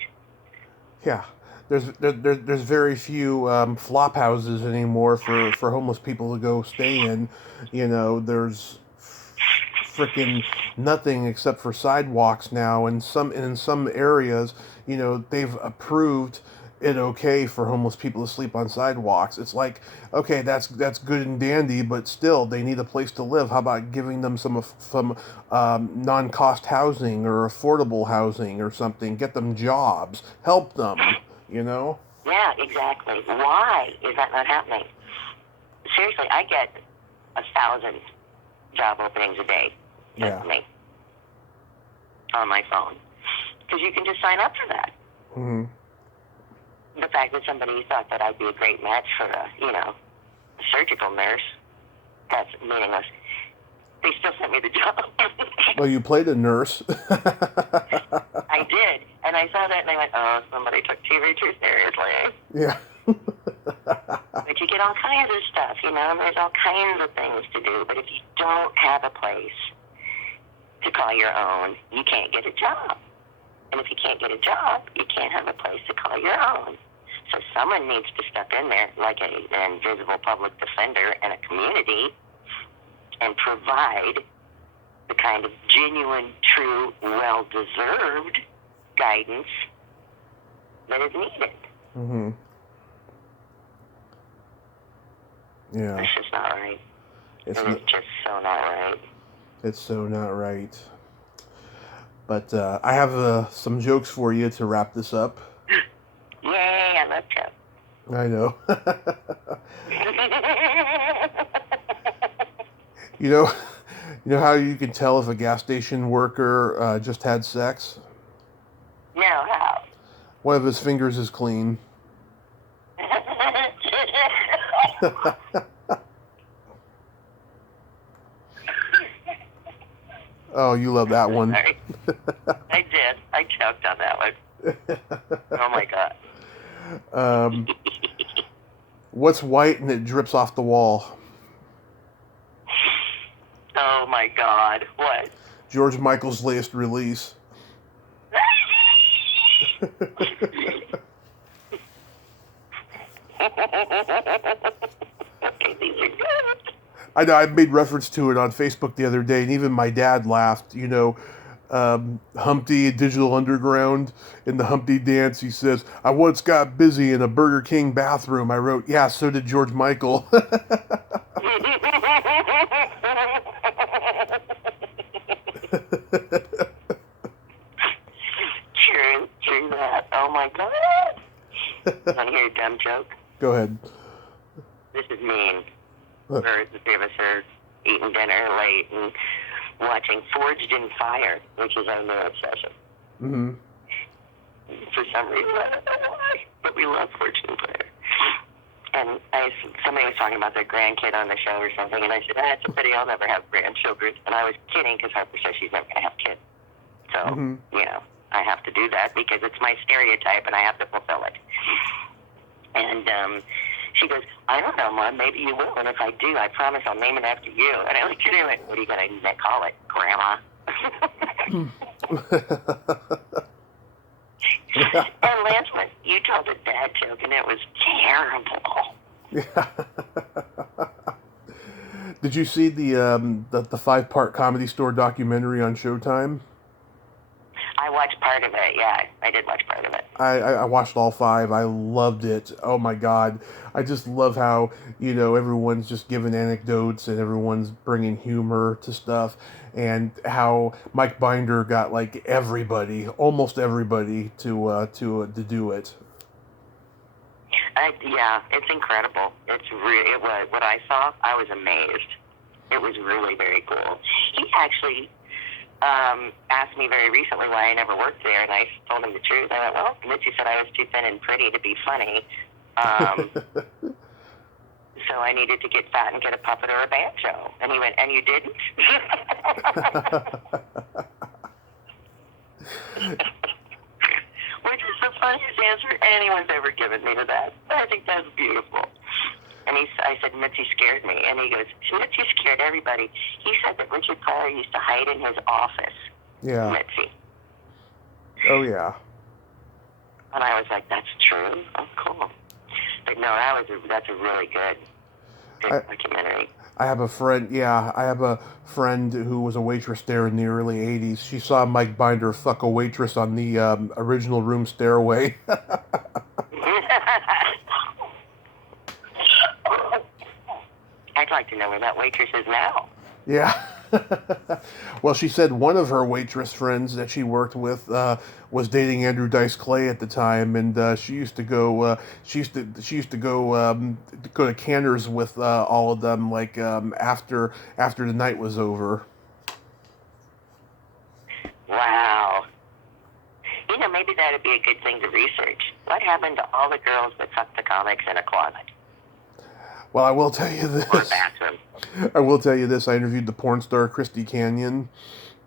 Yeah. There's very few flop houses anymore for homeless people to go stay in. You know, there's freaking nothing except for sidewalks now. And in some areas, you know, they've approved it okay for homeless people to sleep on sidewalks. It's like, okay, that's good and dandy, but still, they need a place to live. How about giving them some non-cost housing or affordable housing or something? Get them jobs, help them. You know? Yeah, exactly. Why is that not happening? Seriously, I get 1,000 job openings a day sent to me on my phone. Because you can just sign up for that. Mm-hmm. The fact that somebody thought that I'd be a great match for a surgical nurse, that's meaningless. They still sent me the job. Well, you played a nurse. I did. And I saw that and I went, oh, somebody took TV too seriously. Yeah. But you get all kinds of stuff, you know, and there's all kinds of things to do. But if you don't have a place to call your own, you can't get a job. And if you can't get a job, you can't have a place to call your own. So someone needs to step in there, like an invisible public defender and a community, and provide the kind of genuine, true, well-deserved guidance that is needed. Mm-hmm. Yeah. It's just not right. It's just so not right. It's so not right. But I have some jokes for you to wrap this up. Yay, I love jokes. I know. You know how you can tell if a gas station worker just had sex? No, how? One of his fingers is clean. Oh, you love that one. Sorry. I did. I choked on that one. Oh my God. What's white and it drips off the wall? Oh my God. What? George Michael's latest release. Okay, these are good. I know, I made reference to it on Facebook the other day, and even my dad laughed. You know, Humpty, Digital Underground, in the Humpty dance, he says, I once got busy in a Burger King bathroom. I wrote, yeah, so did George Michael. True that. Oh my God. Want to hear a dumb joke? Go ahead. This is mean. The three of us are eating dinner late and watching Forged in Fire, which is our new obsession. Mm-hmm. For some reason, I don't know why, but we love Forged in Fire. And somebody was talking about their grandkid on the show or something, and I said, it's a pity I'll never have grandchildren. And I was kidding because Harper says she's never going to have kids. So, you know, I have to do that because it's my stereotype and I have to fulfill it. And she goes, I don't know, Mom, maybe you will. And if I do, I promise I'll name it after you. And I looked at her and went, what are you going to call it, Grandma? And Lance went, you told a dad joke and it was terrible. Yeah. Did you see the 5-part Comedy Store documentary on Showtime? I watched part of it. Yeah, I did watch part of it. I watched all 5. I loved it. Oh my God. I just love how, everyone's just giving anecdotes and everyone's bringing humor to stuff, and how Mike Binder got like everybody, almost everybody to do it. Yeah, it's incredible. It was what I saw. I was amazed. It was really very cool. He actually asked me very recently why I never worked there, and I told him the truth. I went, well, Mitzi said I was too thin and pretty to be funny, so I needed to get fat and get a puppet or a banjo. And he went, and you didn't? Which is the funniest answer anyone's ever given me to that. I think that's beautiful. And I said, Mitzi scared me. And he goes, Mitzi scared everybody. He said that Richard Pryor used to hide in his office. Yeah. Mitzi. Oh, yeah. And I was like, that's true? Oh, cool. But no, that's a really good documentary. I have a friend who was a waitress there in the early 80s. She saw Mike Binder fuck a waitress on the original room stairway. I'd like to know where that waitress is now. Yeah. Well, she said one of her waitress friends that she worked with was dating Andrew Dice Clay at the time, and she used to go. She used to go to Canner's with all of them, like after the night was over. Wow. Maybe that'd be a good thing to research. What happened to all the girls that fucked the comics in a closet? Well, I will tell you this. Or bathroom. I will tell you this. I interviewed the porn star Christy Canyon.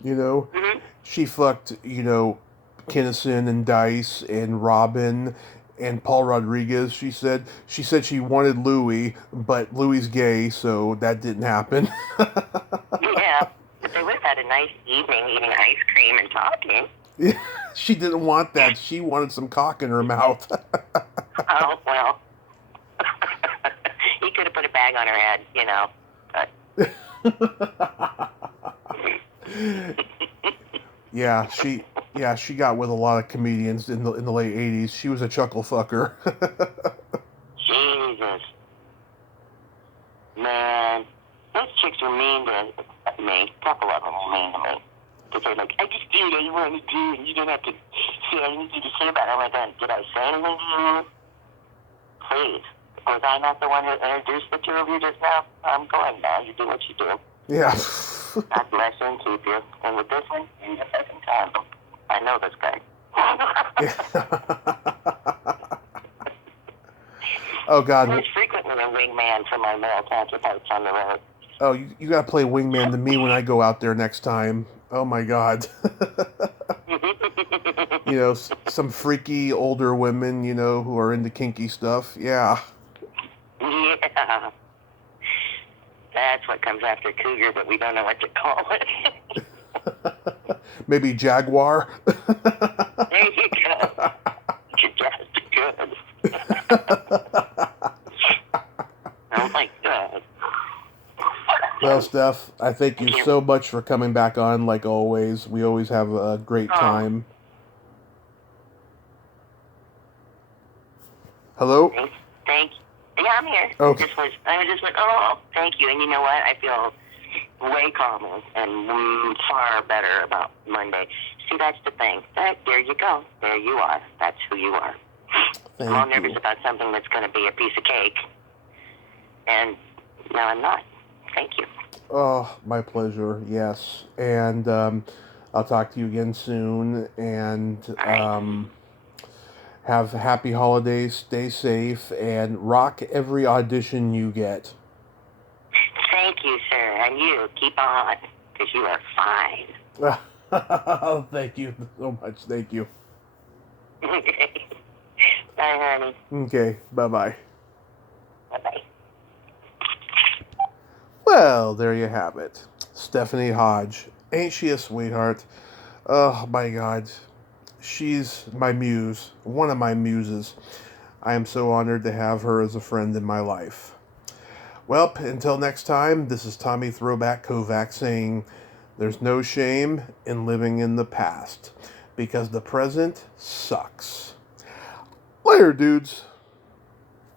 Mm-hmm. She fucked, Kinnison and Dice and Robin and Paul Rodriguez. She said she wanted Louis, but Louis's gay, so that didn't happen. Yeah, but they would have had a nice evening eating ice cream and talking. Yeah, she didn't want that. She wanted some cock in her mouth. Oh, well. He could have put a bag on her head, but... Yeah, she got with a lot of comedians in the late 80s. She was a chuckle fucker. Jesus. Man, those chicks were mean to me. A couple of them were mean to me. Because they're like, I just do what I want to do, and you don't have to say anything to say about it. I'm like, did I say anything to you? Please. Was I not the one who introduced the two of you just now? I'm going now. You do what you do. Yeah. God bless you and keep you. And with this one, you get back in time. I know this guy. Oh, God. He's frequently a wingman for my male counterparts on the road. Oh, you got to play wingman to me when I go out there next time. Oh, my God. Some freaky older women, who are into kinky stuff. Yeah. Yeah. That's what comes after cougar, but we don't know what to call it. Maybe jaguar. There you go. Just good. Oh my God. Well, Steph, I thank you so much for coming back on. Like always, we always have a great time. Hello. Thank you. Yeah, I'm here. Okay. I just went, oh, thank you. And you know what? I feel way calmer and far better about Monday. See, that's the thing. There you go. There you are. That's who you are. I'm all nervous about something that's going to be a piece of cake. And now I'm not. Thank you. Oh, my pleasure. Yes. And I'll talk to you again soon. And have happy holidays, stay safe, and rock every audition you get. Thank you, sir. And you, keep on, because you are fine. Oh, thank you so much. Thank you. Bye, honey. Okay, bye-bye. Bye-bye. Well, there you have it. Stephanie Hodge. Ain't she a sweetheart? Oh, my God. She's my muse, one of my muses. I am so honored to have her as a friend in my life. Well, until next time, this is Tommy Throwback Kovac saying there's no shame in living in the past because the present sucks. Later, dudes.